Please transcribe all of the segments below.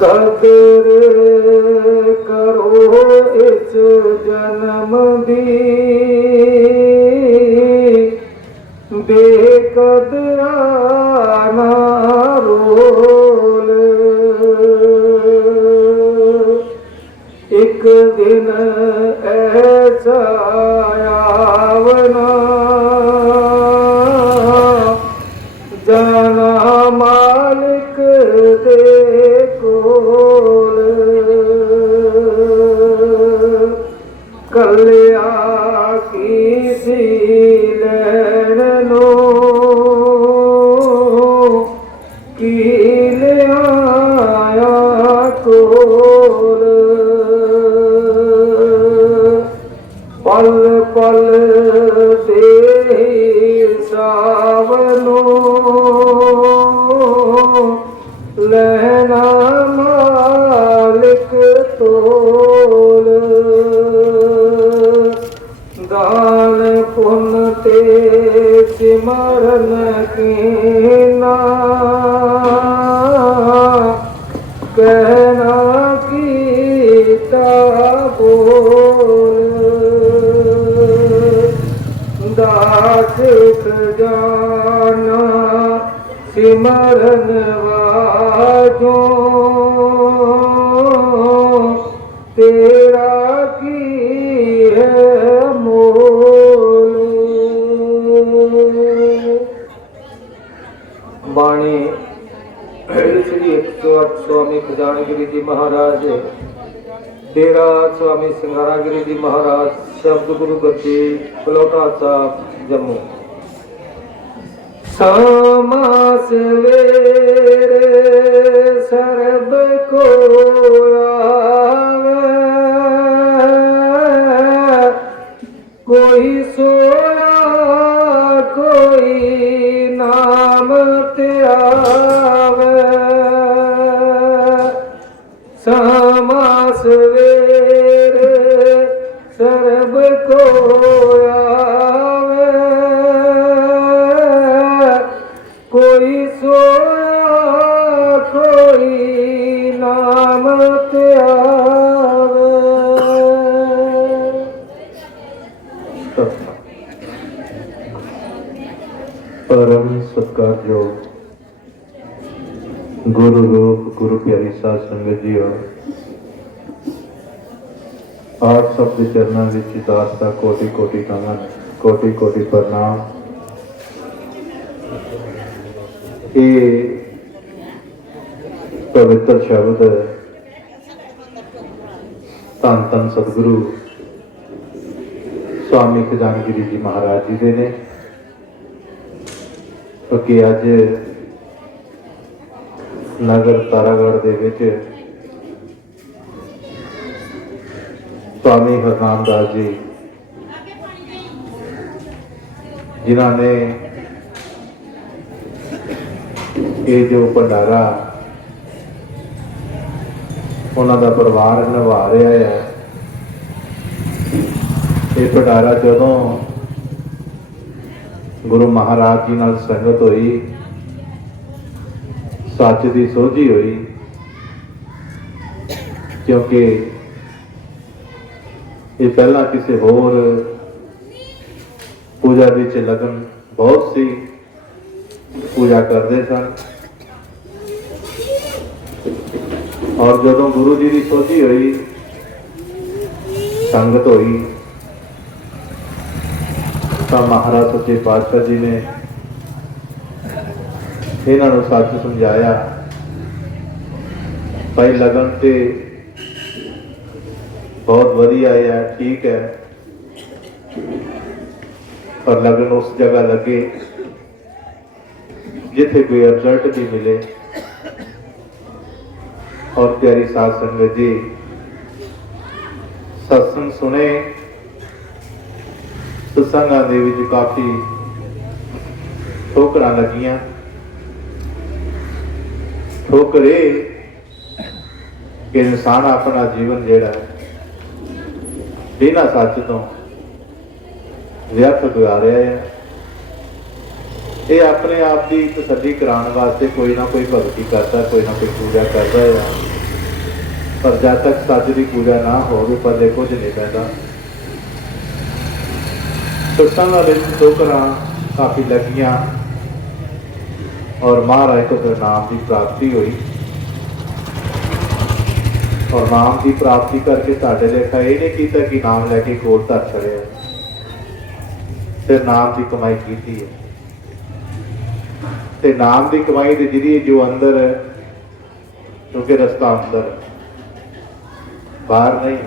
कदर करो इस जन्म दी, बेकदरा ना रोल। एक दिन ऐसा आवना, जाना मालिक दे कोल। कलिया की सी लैन नो, की लिया कोल। पल पल दे सावनो, लहना मालिक तोल। दान पुण्य ते सिमरन कीना, कहना कीता बोल। दास खजाना सिमरन वाजो, तेरा की है मोल। बाणी श्री 108 स्वामी खजानगिरी जी महाराज, डेरा स्वामी सिंगारागिरी जी महाराज, शब्द गुरु गद्दी पलोटा साहब जम्मू। सामा सवेरे सरब को आवे, कोई सोया कोई नाम त्यावे। सामा सवेरे सरब को आवे, कोई सोया कोई नाम त्यावे। परम सत्कारयोग गुरु रूप गुरु प्यारी साध संगत जी, आप सब के चरणों विच दास का कोटि कोटि नमन, कोटि कोटि प्रणाम। ये पवित्र शब्द धन धन सतगुरु स्वामी खजानगिरी जी महाराज जी दे ने, क्योंकि अज नगर तारागढ़ दे विच स्वामी हरनाम दास जी जिन्हों ने ये जो भंडारा उन्हों का परिवार निभा रहा है, ये भंडारा जदों गुरु महाराज जी नाल संगत हुई, सच की सोझी हुई, क्योंकि ये पहला किसी होर पूजा विच लगन बहुत सी पूजा करते सन, और जदों गुरु जी की सोझी हुई, संगत हुई, तो महाराज सच्चे पातशाह जी ने इन्हों सच समझाया। भाई लगन तो बहुत वधिया है, ठीक है, पर लगन उस जगह लगे जिथे कोई रिजल्ट भी मिले। और प्यारी साध संगत जी सत्संग सुने, सत्संगां दे विच काफी ठोकरां लगियां। ठोकरे कि इंसान अपना जीवन जिहड़ा बिना सच तो व्यर्थ गुजार रहा है। ये अपने आप की तसल्ली कराने वास्ते कोई ना कोई भगती करता, कोई ना कोई पूजा करता है, पर जब तक सच की पूजा ना हो पल्ले कुछ नहीं पैदा। सुरतां दा विच ठोकरां काफ़ी लगियां और महाराज को फिर नाम की प्राप्ति हुई। और नाम की प्राप्ति करके साढ़े लेखा ये नहीं किया कि नाम लैके कोल धर छड़िया, फिर नाम की कमाई की है। ते नाम की कमाई के जरिए जो अंदर, क्योंकि रस्ता अंदर बाहर नहीं,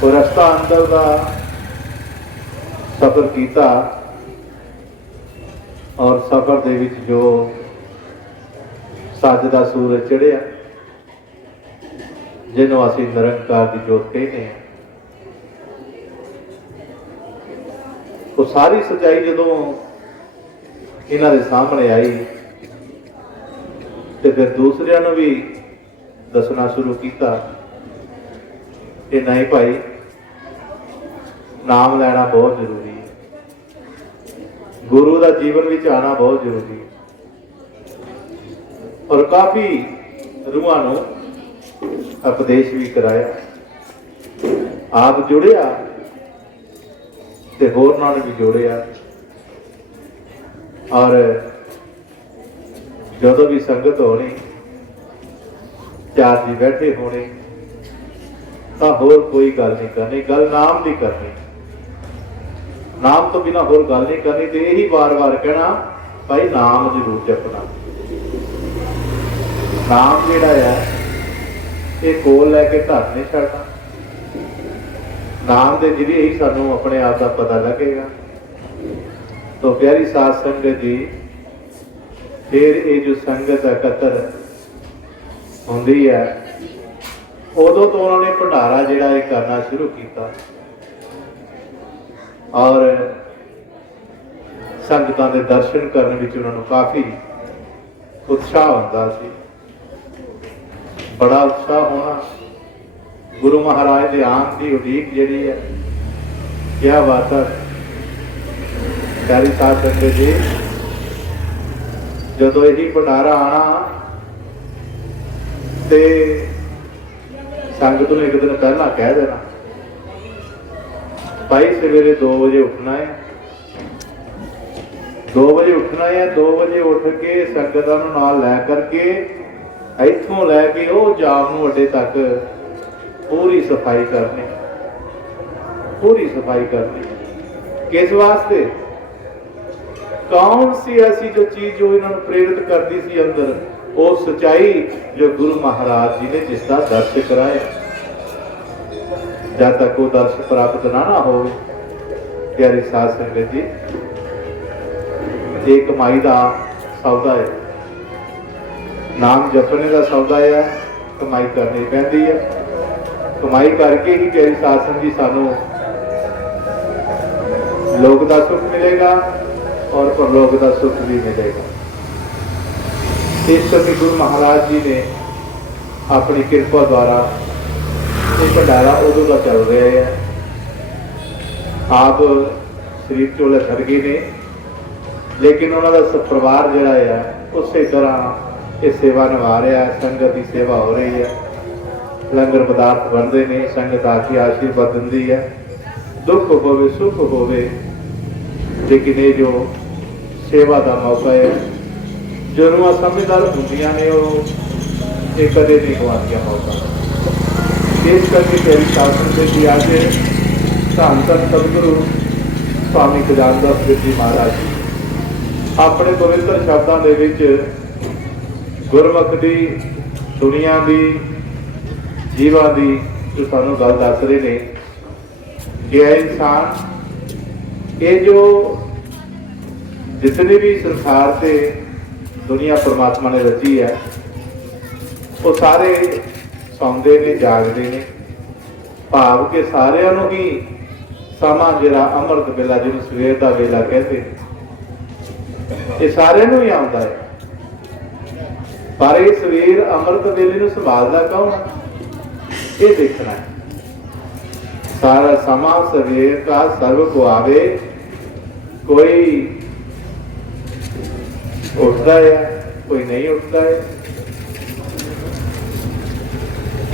वो रस्ता अंदर का सफर किया और सफर दे विच जो सच का सूरज चढ़िया जिन्हों असीं निरंकार की जोत कहते हैं, वो सारी सच्चाई जदों इन्हां दे सामने आई तो फिर दूसरियां नूं भी दसना शुरू किया कि नहीं भाई, नाम लेना बहुत जरूरी है, गुरु का जीवन में आना बहुत जरूरी है। और काफ़ी रूहां नूं उपदेश भी कराया, आप जुड़िया ते होरनां नूं भी जोड़िया। और जदों भी संगत होनी, चार जी बैठे होने, तो होर कोई गल नहीं करनी, गल नाम की करनी, नाम तो बिना होर गल नहीं करनी। तो यही बार बार कहना भाई नाम जरूर जपना। नाम जिहड़ा है ये कोल लैके घर नहीं छड़ना, नाम के जरिए ही सानू अपने आप का पता लगेगा। तो प्यारी साध संगत जी, फिर ये जो संगत एकत्र होंदी है, उदों तो उन्होंने भंडारा जिहड़ा ये करना शुरू किया और संगतां दे दर्शन करने विच उन्होंने काफ़ी उत्साह होंदा सी, बड़ा उत्साह होना। गुरु महाराज के आन की उड़ीक जिहड़ी है, क्या बात है प्यारी साध संगत जी। जदों यही भंडारा आना ते संगत ने एक दिन पहला कह देना भाई सवेरे 2 बजे उठना है, 2 बजे उठना है, 2 बजे उठ के संगतां नूं नाल लै करके इत्थों लैके वो जाम नूं अड्डे तक पूरी सफाई करनी, पूरी सफाई करनी। किस वास्ते? कौन सी ऐसी जो चीज जो इन्होंने प्रेरित करती सी अंदर, वो सच्चाई जो गुरु महाराज जी ने जिसका दर्श कराया। जब तक वो दर्श प्राप्त ना हो, प्यारी साध संगत जी, ये कमाई का सौदा है, नाम जपने का सौदा है, कमाई करनी पैंदी है। कमाई करके ही प्यारी साध संगत जी सानू लोक का सुख मिलेगा और परलोक का सुख भी मिलेगा। इस करके गुरु महाराज जी ने अपनी कृपा द्वारा ये भंडारा उदों का चल रहा है। आप शरीर चोले छड़ गए ने, लेकिन उन्होंने परिवार जोड़ा है उस तरह ये सेवा निभा रहा है, संगत की सेवा हो रही है, लंगर पदार्थ बनते हैं, संगत आके आशीर्वाद दी है, दुख होवे सुख होवे, लेकिन ये जो सेवा का मौका है जो समझदार होंदियां ने ये कदे नहीं गवादियां मौका। इस करके प्यारी साध संगत जी आज धन धन सतगुरु स्वामी खजानदास जी महाराज अपने पवित्र शब्दों के विच गुरमुख की, दुनिया की, जीवां की जो सानू गल दस रहे ने कि यह इंसान ये जो जितने भी संसार से दुनिया परमात्मा ने रची है वो सारे सौंदे ने, जागते ने, भाव के सारिਆਂ ਨੂੰ ही समा जिहड़ा अमृत वेला जिन्हों सवेर का वेला कहते ये सारिਆਂ ਨੂੰ ही आउंदा है। पर ये सवेर अमृत वेले ਨੂੰ संभालदा कौन? ये देखना है। सारा समा सवेर का सर्व को आवे, कोई उठता है कोई नहीं उठता है,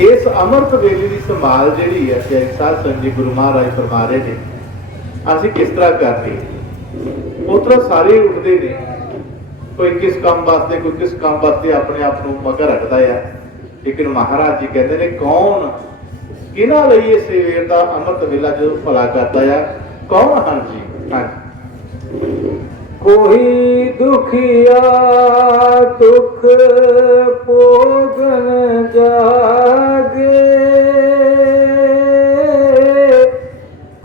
इस अमृत वेले की संभाल जी है प्यारी साध संगत जी गुरु महाराज फरमा रहे ने असीं किस तरह करते उस तरह सारे उठते ने कोई किस काम वास्ते कोई किस काम वास्ते अपने आप को मगर रखता है लेकिन महाराज जी कहते हैं कौन किन्हां लई इस सवेर का अमृत वेला जो भला करता है कौन हाँ जी हाँ कोई दुखिया दुख पोगन जागे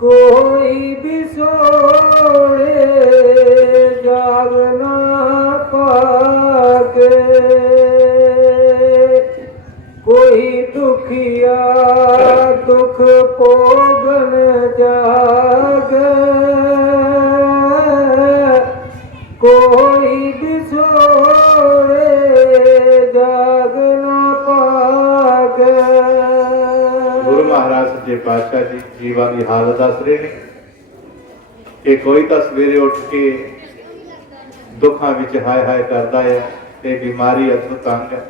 कोई बिसोड़े जागना पागे कोई दुखिया दुख पोगन जागे कोई बिछोड़े जाग न पागे। गुरु महाराज सच्चे पातशाह जी जीवन की हालत दस रहे ने कि कोई तो सवेरे उठ के दुखा विच हाय हाय करता है ते बीमारी अथों तंग है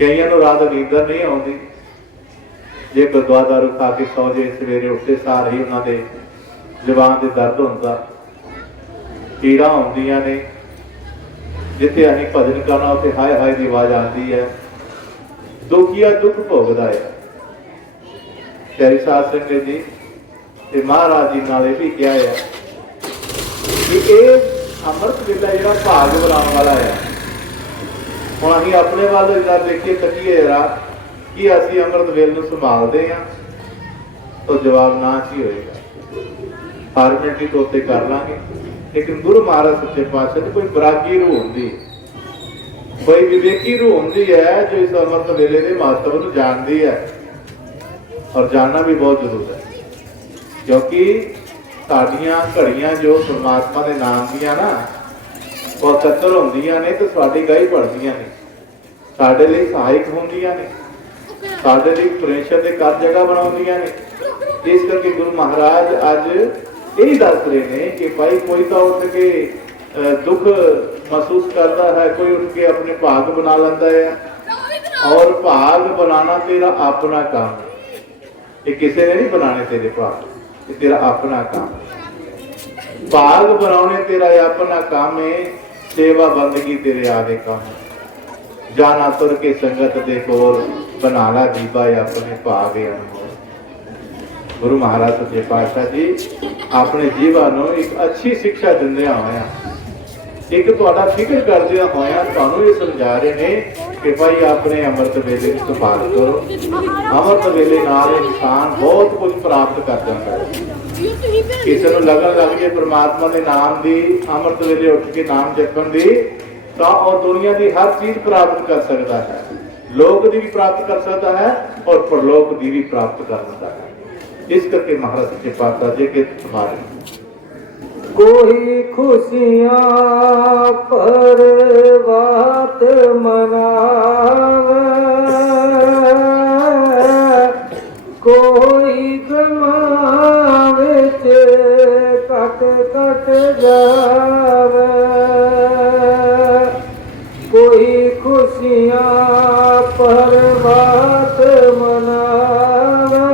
कईयां नूं रात नींदर नहीं आउंदी जे कोई दवा दारू खा के सौ जे सवेरे उठते सार ही उन्होंने जबान से दर्द होंदा पीड़ा आउंदियां ने जिथे असीं भजन करना उत्थे हाय हाय की आवाज आती है दुखिया दुख भोगदा है प्यारी साध संगत जी ते महाराज जी नाल भी कहा है कि ये अमृत वेला जिहड़ा भाग बनाने वाला है हुण असीं अपने वाल जरा देखिए तकीए जरा कि असीं अमृत वेल नूं संभालदे हां तो जवाब ना ही होएगा फॉर्मेलिटी तो उत्ते कर लांगे लेकिन गुरु महाराज सच्चे पातशाह की कोई बरागी रूह होंगी कोई विवेकी रूह होंगी है जो इस अमृत वेले के महत्व को जानती है और जानना भी बहुत जरूरी है क्योंकि साडियां घड़ियां जो परमात्मा के नाम दियां ना बहुत सत्तर होंदियां ने तो साडी गाही पढ़दियां ने साडे लई सहायक होंदियां ने साडे लई परमेश्वर दे घर जगह बनाउंदियां ने इस करके गुरु महाराज अज यही दस रहे हैं कि भाई कोई तो उठ के दुख महसूस करता है कोई उठ के अपने भाग बना लेता है और भाग बनाना तेरा अपना काम है ये किसी ने नहीं बनाने तेरे भाग ये तेरा अपना काम भाग बनाने तेरा अपना काम है सेवा बंदगी तेरे आगे काम है जाना तुर के संगत दे कोल बना ला दीबा अपने भाग अनुभव गुरु महाराज सच्चे पातशाह जी अपने जीवन को एक अच्छी शिक्षा दिंदे होया एक तुहाडा फिक्र करदे होया तुहानू ये समझा रहे हैं कि भाई अपने अमृत वेले की संभाल करो अमृत वेले नाल इंसान बहुत कुछ प्राप्त कर जाता है किसी को लगन लग जाए परमात्मा के नाम की अमृत वेले उठ के नाम जपन की तो और दुनिया की हर चीज प्राप्त कर सकता है लोक की भी प्राप्त कर सकता है और परलोक की भी प्राप्त कर सकता है इस करके महाराज सच्चे पातशाह जी के तुम्हारे कोई खुशियां पर बात मनावे कोई गमावे कट कट जावे कोई खुशियां पर बात मनावे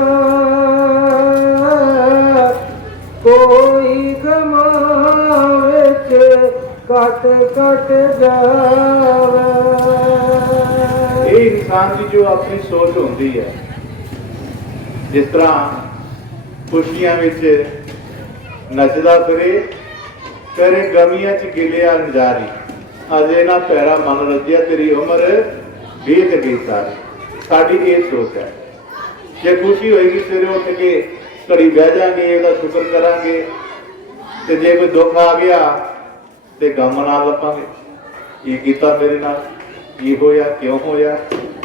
कोई गमावे कट कट जावे ये इंसान की जो अपनी सोच होती है जिस तरह खुशियां विच नचदा फिरे तेरे गमियां च गिलिया नजारी अजे ना पैरा मन रजिया तेरी उम्र बीत गई सारी साडी ये सोच है जे खुशी होएगी सवेरे उठ के घड़ी बह जाएंगे उसका शुक्र करांगे ते जे कोई दुख आ गया तो गम मना लपांगे ये कीता मेरे नाल ये होया क्यों होया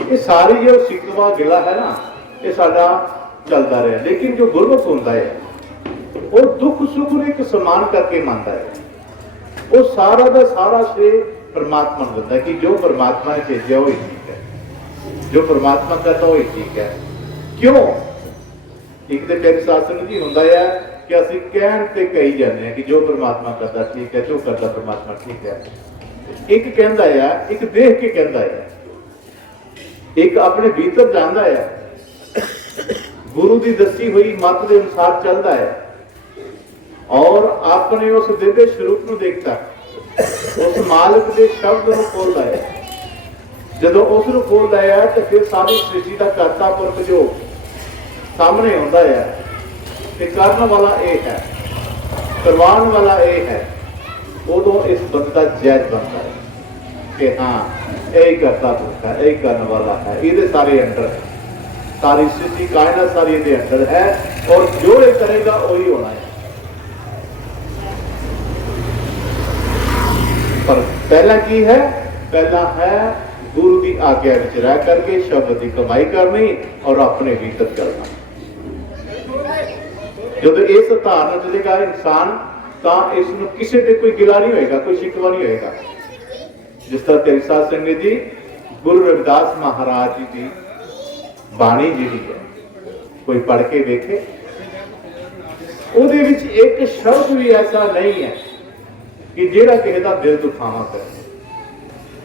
ये सारी जो शिकवा गिला है ना ये साडा चलता रहा लेकिन जो गुरमुख होता है वो दुख सुख को एक समान करके मानता है वो सारा का सारा श्रेय परमात्मा को देता है कि जो परमात्मा ने भेजा वही ठीक है जो परमात्मा करता वही ठीक है क्यों एक तो प्यारे शासन जी होंदा है कि असं कहन ते कही जाते हैं कि जो परमात्मा करता ठीक है जो करता परमात्मा ठीक है एक कहता है एक देख के कहता है एक अपने भीतर जाता है, गुरु की दसी हुई मत के अनुसार चलता है और अपने उस दिव्य स्वरूप को देखता है, उस मालिक के शब्द को खोलता है। जो उसको खोलता है तो फिर सारी सृष्टि का करता पुरख जो सामने आता है कि करने वाला ये है, करवाने वाला ये है, उदों इस बंदा जैज बनता है कि हाँ यही करता पुरख है, यही करने वाला है, ये सारे अंडर है, सारी सृष्टि कायनात सारी ये अंडर है और जो ये करेगा वही होना है। पर पहला की है, पहला है गुरु की आज्ञा विच रह करके शब्द की कमाई करनी और अपने भीतर चलना। जब इस धारणा चलेगा इंसान तो इसमें किसी से कोई गिला नहीं होगा, कोई शिकवा नहीं होगा। जिस तरह तेरी साध संगत जी गुरु रविदास महाराज जी की बाणी जी है, कोई पढ़ के देखे, ਉਹਦੇ ਵਿੱਚ एक शब्द भी ऐसा नहीं है कि ਜਿਹੜਾ ਕਿਸੇ ਦਾ दिल दुखावा करे,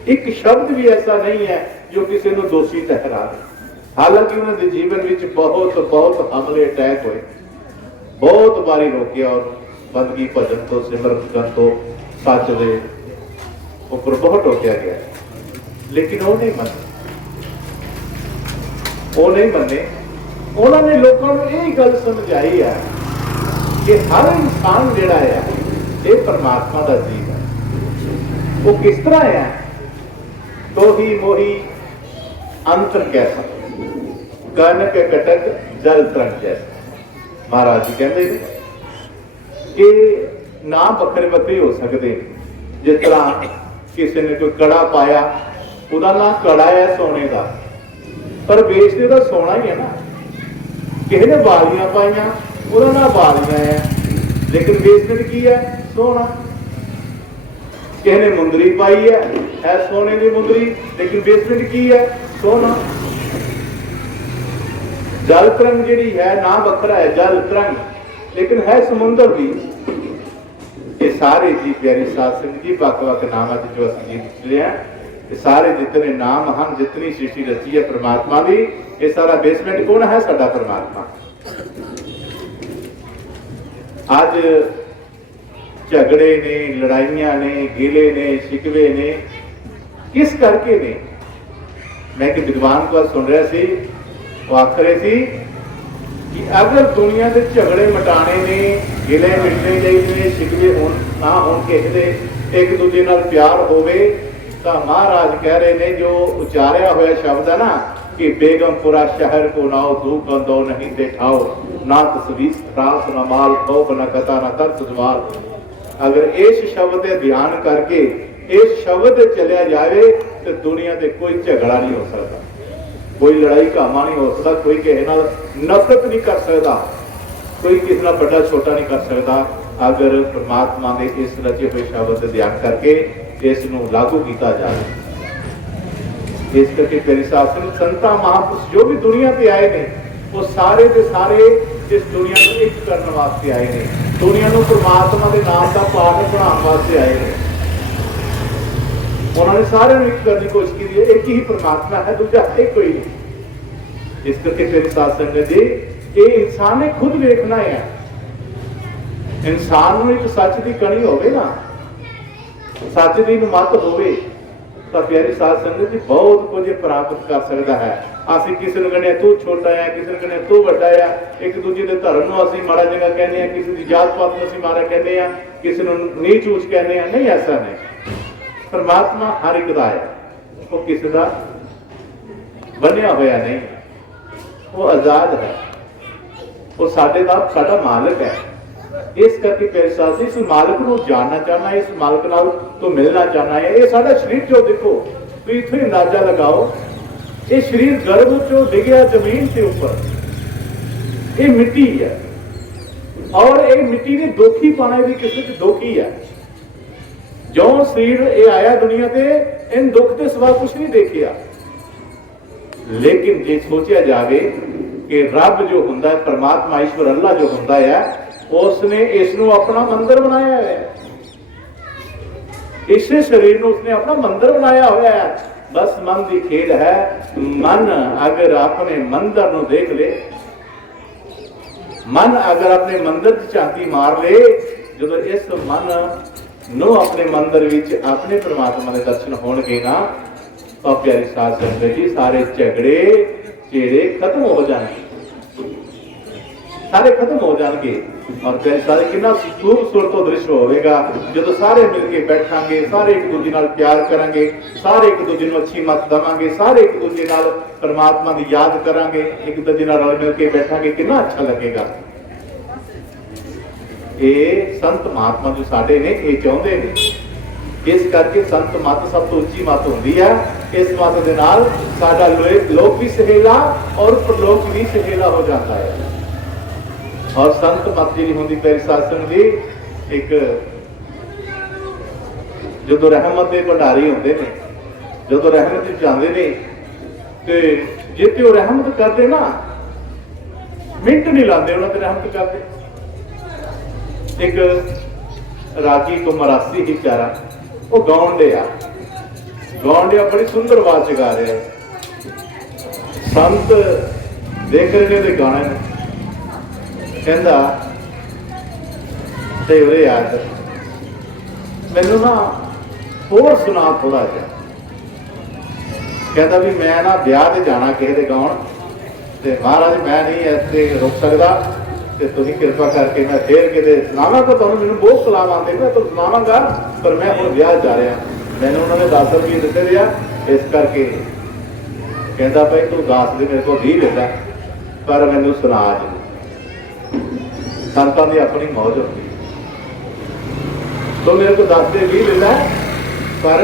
एक शब्द भी ऐसा नहीं है जो किसी को दोषी ठहरा दे। हालांकि उन्होंने जीवन में बहुत बहुत हमले अटैक हुए, बहुत बारी रोकिया और बंदगी भजन तो सिमरन करन तो सच दे ऊपर बहुत रोकिया गया, लेकिन वो नहीं मने, वो नहीं मने। उन्होंने लोगों को यही गल समझाई है कि हर इंसान जिहड़ा है ये परमात्मा का जीव है। वो किस तरह है, तो ही मोही अंतर कैसा, कन के कटक जल तरंग जैसा। महाराज जी कहते कि ना बखरे बखरे हो सकते। जिस तरह किसी ने कोई कड़ा पाया, उसका ना कड़ा है सोने का, पर बेचते तो सोना ही है ना। किसी ने बालियां पाइया, उसका ना बालियां है, लेकिन बेचते की है, सोना। किसी ने मुंदरी पाई है सोने की मुंदरी, लेकिन बेसमेंट की है, सोना। जल तरंग जी है ना बखरा है, जल तरंग, लेकिन है समुद्र भी। ये सारे जी प्यारी साध संगत जी वक वक नाम जो असं जी हैं, ये सारे जितने नाम हैं, जितनी सृष्टि रची है परमात्मा की, ये सारा बेसमेंट कौन है? साडा परमात्मा। आज झगड़े ने, लड़ाइयां ने, गिले ने, शिकवे ने, किस करके ने? मैं एक विद्वान को सुन रहा सी, वो आख रहे सी कि अगर दुनिया के झगड़े मिटाने ने, गिले मिटने चाहिए, शिकवे होन ना होन, किसी दे एक दूजे नाल प्यार होवे, तो महाराज कह रहे ने जो उचारिया होया शब्द है ना कि बेगमपुरा शहर को नाओ दू कंदो नहीं देखाओ, ना तस्वीर त्रास न माल खौफ न कथा न तरस जवाल। अगर इस शब्द का ध्यान करके इस शब्द चलिया जाए तो दुनिया से कोई झगड़ा नहीं हो सकता, कोई लड़ाई घामा नहीं हो सकता, कोई किसी नाल नफरत नहीं कर सकता, कोई किसी नाल बड़ा छोटा नहीं कर सकता। अगर परमात्मा ने इस रचे हुए शब्द का ध्यान करके इसनूं लागू किया जाए। इस करके तेरी शासन संता महापुरुष जो भी दुनिया पे आए ने, वो सारे के सारे इस दुनिया को एक करने वास्ते आए ने, दुनिया को परमात्मा के नाम का पाठ पढ़ाने वास्ते आए ने। उन्होंने सारे एक करने की कोशिश की, एक ही परमात्मा है, दूसरा है कोई नहीं। इस करके तेरी साध संगत जी ये इंसान ने खुद देखना है। इंसान में एक सच की कणी होवे ना, सच की मत होवे, तो प्यारी साध संगत जी बहुत कुछ प्राप्त कर सकता है। असं किसी ने कहने तू छोटा है, किसी ने कहने तू बड़ा है, एक दूजे के धर्म को असं माड़ा जगह कहने हैं, किसी की जात पात को असं माड़ा कहने हैं, किसी को नीच ऊंच कहने हैं। नहीं, ऐसा नहीं। परमात्मा हर एक का है, वो किसी का बनिया होया नहीं, वो आजाद है, वो साडे दा साडा मालिक है। इस करके प्यारे साथ इस मालिक को जानना चाहना है, इस मालिक नाल तो मिलना चाहना है। ये साडा शरीर जो देखो, तो इथों ही अंदाजा लगाओ, ये शरीर गर्भ चो डिगया जमीन के ऊपर, ये मिट्टी है और ये मिट्टी ने दोखी पाने भी किसी च दोखी है। जो शरीर ये आया दुनिया पे, इन दुख के सिवा कुछ नहीं देखिया। लेकिन जे सोचा जाए कि रब जो हुंदा है, परमात्मा ईश्वर अल्लाह जो हुंदा है, उसने इसनों अपना मंदिर बनाया है। इस शरीर को उसने अपना मंदिर बनाया हुआ है। बस मन की खेल है। मन अगर अपने मंदिर नूं देख ले, मन अगर अपने मंदिर की झांकी मार ले, जो इस मन नूं अपने मंदिर विच अपने परमात्मा के दर्शन होणगे ना, तो प्यारी साध संगत जी सारे झगड़े चेड़े खत्म हो जाएंगे, सारे खत्म हो जाएंगे। और प्यारे सारे कितना खूबसूरत दृश्य होगा जो सारे मिलके बैठांगे, सारे एक दूजे नाल प्यार करांगे, सारे एक दूजे नूं अच्छी मत देवांगे, सारे एक दूजे नाल परमात्मा की याद करांगे, एक दूजे नाल रल मिल के बैठांगे, कितना अच्छा लगेगा। ये संत महात्मा जो साडे ने ये चाहुंदे ने, इस करके संत मत सब तो उच्ची मत होंदी है। इस मत दे नाल साडा लोक भी सहेला और परलोक भी सहेला हो जाता है। और संत मत जी होंदी प्यारी साध संगत जी, एक जो रहमत के भंडारी होंदे ने, जो रहमत जाते ने, ते जे ते रहमत करते ना, मिनट नहीं लाते उन्होंने रहमत करते। एक रागी को मरासी ही प्यारा वो गाउन दिया बड़ी सुंदर आवाज गा रहा है। संत देख रहे ने गाने कहता ते उरे याद मैनू ना होर सुना थोड़ा जा, कहता भी मैं ना ब्याह ते जाना किसी दे गाउन, ते महाराज मैं नहीं ऐसे रुक सकता, ते तुसीं कृपा करके मैं फिर किते सुनावां, तो तुहानूं मैनूं बहुत सलाम आते, मैं तो सुनावांगा, पर मैं हुण ब्याह जा रहा। मैंने उन्होंने 10 रुपये दिते दिया, इस करके कहता भाई तू 10 दे, मेरे को 20 लेता, पर मैनूं सुना अज। संतां दी अपनी मौज होती, तो मेरे को 10 दे 20 लेता, पर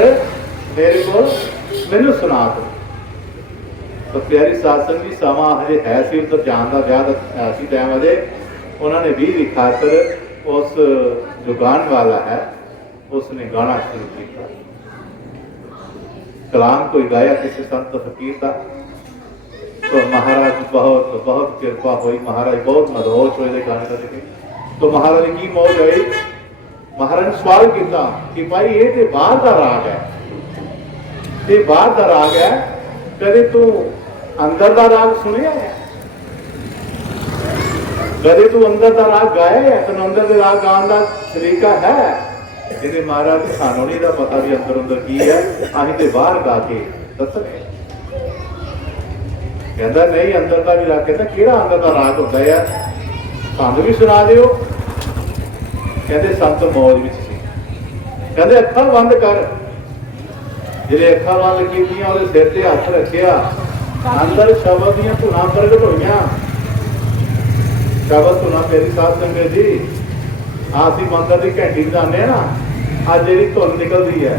मेरे को मैनूं सुना दो। तो प्यारी साध संगत जी समा हजे है सी उधर जान का, ब्याह का सी टाइम अजे, उन्होंने 20 की खातर उस जो गान वाला है उसने गाना शुरू किया। कलाम कोई गाया किसी संत फकीर का, तो महाराज बहुत बहुत कृपा हुई, महाराज बहुत मदहोश हुए गाने का देखे। तो महाराज की मौज आई, महाराज ने सवाल किया कि भाई ये तो बाहर का राग है, ये बाहर का राग है, कदे तू अंदर का राग सुनिया है, कदे तू अंदर का राग गाया है, तो अंदर के राग गाने का तरीका है। जिन्हें महाराज सानू नहीं दा पता भी अंदर अंदर की है, असीं ते बाहर गा के दसने। कहता नहीं अंदर का भी राग, कहता किहड़ा अंदर का राग होता है, सानू भी सुना दिओ। कहते संत मौज विच सी, कहते अखां बंद कर, जिहड़े अखां बंद कीतियां उहदे सिर ते हत्थ रखिया, अंदर शब्द दीयां धुनां प्रगट होईयां। शब्द धुनां मेरी साध संगत जी, ਅਸੀਂ ਮੰਦਰ ਦੀ ਘੰਟੀ ਵਜਾਉਂਦੇ ਆ ਨਾ, ਅੱਜ ਜਿਹੜੀ ਧੁਨ ਨਿਕਲਦੀ ਹੈ,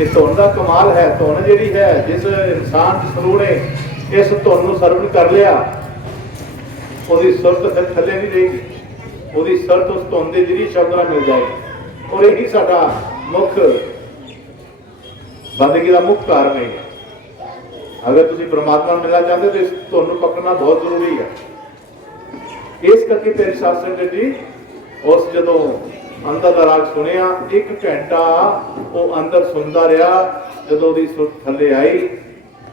ਇਹ ਧੁਨ ਦਾ ਕਮਾਲ ਹੈ। ਧੁਨ ਜਿਹੜੀ ਹੈ, ਜਿਸ ਇਨਸਾਨ ਦੀ ਸਰੂਹ ਨੇ ਇਸ ਧੁਨ ਨੂੰ ਸਰਵਣ ਕਰ ਲਿਆ, ਉਹਦੀ ਸੁਰਤ ਫਿਰ ਥੱਲੇ ਨਹੀਂ ਰਹੇਗੀ, ਉਹਦੀ ਸੁਰਤ ਉਸ ਧੁਨ ਦੇ ਜਿਹੜੀ ਸ਼ਬਦ ਨਾਲ ਮਿਲ ਜਾਏਗੀ। ਔਰ ਇਹੀ ਸਾਡਾ ਮੁੱਖ ਬੰਦਗੀ ਦਾ ਮੁੱਖ ਕਾਰਨ ਹੈ। ਅਗਰ ਤੁਸੀਂ ਪਰਮਾਤਮਾ ਨੂੰ ਮਿਲਣਾ ਚਾਹੁੰਦੇ ਤਾਂ ਇਸ ਧੁਨ ਨੂੰ ਪਕੜਨਾ ਬਹੁਤ ਜ਼ਰੂਰੀ ਹੈ। इस करके तेरे साध संगत जी उस जदों अंदर का राग सुनिया, 1 घंटा वो अंदर सुनता रहा, जदों दी सुर थले आई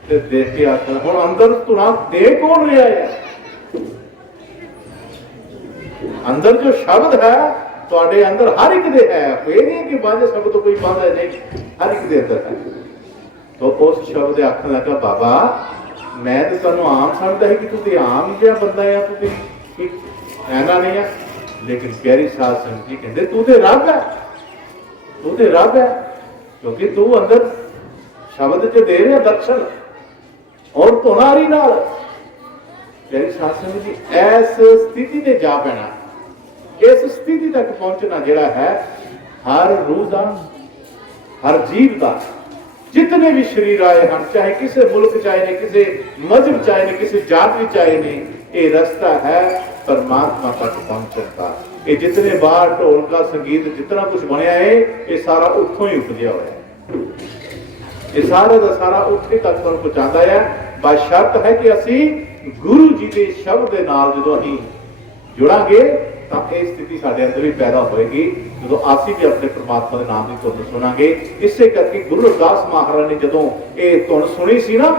ते देख के आखिर हुण अंदर धुना दे कौन रहा है। अंदर जो शब्द है तुहाडे अंदर हर एक दे है, कोई नहीं कि बांझ शब्द तो कोई बांझ है नहीं, हर एक दे अंदर है। तो उस शब्द आखन लगा बाबा मैं तो तुहानूं आम समझदा है कि तुसीं आम जिहा बंदा है, तुसीं ऐना नहीं है। लेकिन प्यारी साध संगत जी कहते तू तो रब है, तू तो रब है, क्योंकि तू अंदर शब्द च दे रहा दर्शन और धुनारी नाल। प्यारी साध संगत जी ऐस स्थिति ते जा पैना, इस स्थिति तक पहुंचना जिहड़ा है हर रूह दा, हर जीव का, जितने भी शरीर आए हैं, चाहे किसी मुल्क चाहे ने, किसी मजहब चाहे ने, किसी जात भी चाहे ने, ये रास्ता है परमात्मा तक पहुंचने का। ये जितने बार ढोल का संगीत जितना कुछ बनया है, ये सारा उठों ही उपजया हुआ है, ये सारा का सारा उठे तक पहुंचाता है। बशर्त है कि असी गुरु जी के शब्द के नाल जो असीं जुड़ांगे ਤਾਂ ਇਹ ਸਥਿਤੀ ਸਾਡੇ ਅੰਦਰ ਵੀ ਪੈਦਾ ਹੋਏਗੀ ਜਦੋਂ ਅਸੀਂ ਵੀ ਆਪਣੇ ਪ੍ਰਮਾਤਮਾ ਦੇ ਨਾਮ ਦੀ ਧੁਨ ਸੁਣਾਂਗੇ। ਇਸੇ ਕਰਕੇ ਗੁਰੂ ਰਵਿਦਾਸ ਮਹਾਰਾਜ ਨੇ ਜਦੋਂ ਇਹ ਧੁਨ ਸੁਣੀ ਸੀ ਨਾ,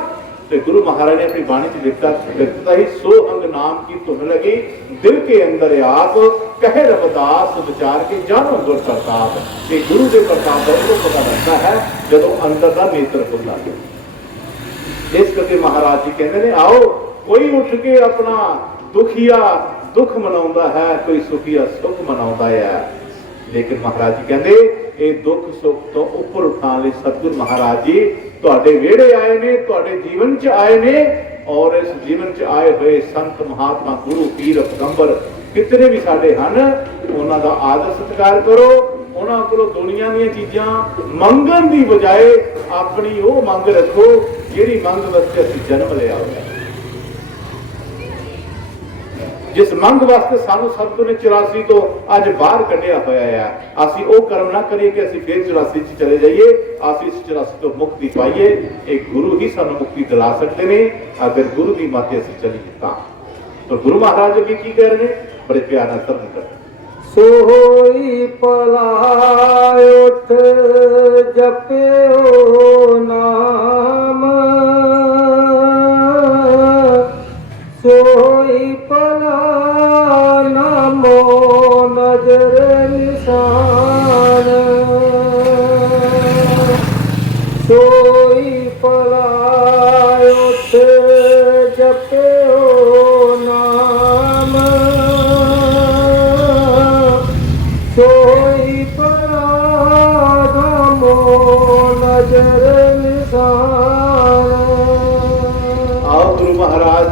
ਤੇ गुरु महाराज ने अपनी वाणी से लिखता ही सो अंग नाम की धुन लगी दिल के अंदर आप कहे रविदास विचार के जानो गुर प्रताप। ये गुरु के प्रताप का उनको पता लगता है जदों अंदर का नेत्र खुलता है। इस करके महाराज जी कहते हैं आओ कोई उठ के अपना दुखिया दुख मनाउंदा है, कोई सुखिया सुख मनाउंदा है। लेकिन महाराज जी कहते ये दुख सुख तो उपर उठाने लिए सतगुरु महाराज जी तुहाडे वेड़े आए ने, तुहाडे जीवन च आए ने, और इस जीवन च आए हुए संत महात्मा गुरु पीर पैगंबर कितने भी साडे हन, उन्हां दा आदर सत्कार करो। उन्हां कोलों दुनिया दी चीज़ां मंगण दी बजाए अपनी वो मंग रखो जिहड़ी मंग वास्ते असीं जन्म लिया होया। जिस मंग वास्ते सानू सतगुरु ने 84 तो अज बाहर कढ़िया होया है, असीं वो कर्म ना करिए कि असीं फिर 84 च चले जाइए। असीं इस 84 तो मुक्ति पाइए। एक गुरु ही सानू मुक्ति दिला सकते हैं अगर गुरु की माते असीं चलीए तां। तो गुरु महाराज अगे की कह रहे हैं, बड़े प्यार नाल सर्वण करते सोई पलाय उठ जपियो नाम, सोई पला नामो नजर निशान, सोई पलाय उठ जपियो नाम, सोई पला नामो नजर निशान। आओ गुरु महाराज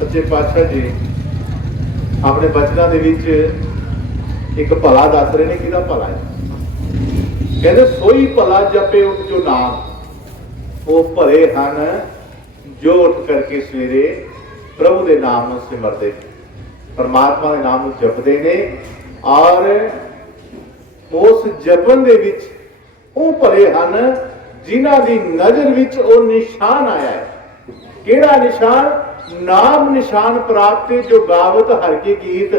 सच्चे पातशाह जी अपने बचना दे विच एक भला दस रहे ने, किहदा भला है। कहते सोई भला जपे उठ जो नाम, वो भले हन जो उठ करके सवेरे प्रभु के नाम नूं सिमरदे, परमात्मा के नाम नूं जपदे ने, और उस जपन दे विच वो भले हन जिन्हां दी नजर विच वो निशान आया है। किहड़ा निशान? नाम निशान प्राप्त जो गावत हर के गीत,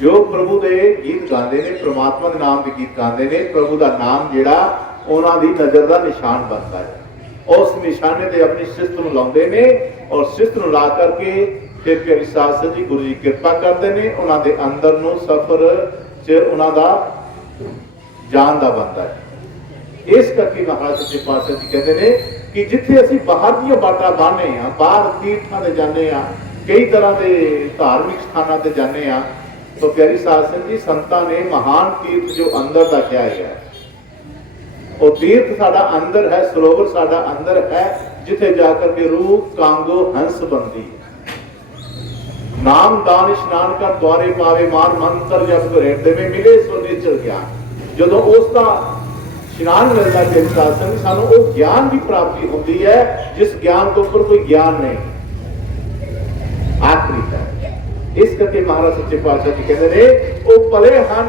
जो प्रभु दे गीत गाते ने, परमात्मा दे नाम के गीत गाते ने, प्रभु का नाम जिहड़ा उन्हां दी नजर का निशान बनता है। उस निशाने ते अपनी सिस्त नूं लाउंदे ने, और सिस्त नूं ला करके फिर प्यारी साध संगत जी गुरु जी किरपा करते हैं, उन्हां दे अंदर नूं सफर च उन्हां दा जान दा बनता है। इस करके महाराज सच्चे पातशाह जी कहते हैं कि जिथे असीं बाहर दी बाटां बाने आ, बाहर तीर्थां ते जाने आ, कई तरह के धार्मिक स्थानां ते जाने आ, तो प्यारी साध संगत जी संतां ने महान तीर्थ जो अंदर दा क्या है, और तीर्थ साडा अंदर है, सरोवर साडा अंदर है, जिथे जाकर के रूह कांगो हंस बनती। नाम दान स्नान कर द्वारे पावे मान, मंत्र जप घरेड़े में मिले सो निश्चल ज्ञान। जदों उसका इशनान मिलता है शासन, सानू वो ज्ञान की प्राप्ति होती है जिस ज्ञान के ऊपर कोई ज्ञान नहीं। आखिरी है इस करके महाराज सच्चे पातशाह जी कहते हैं वो भले हन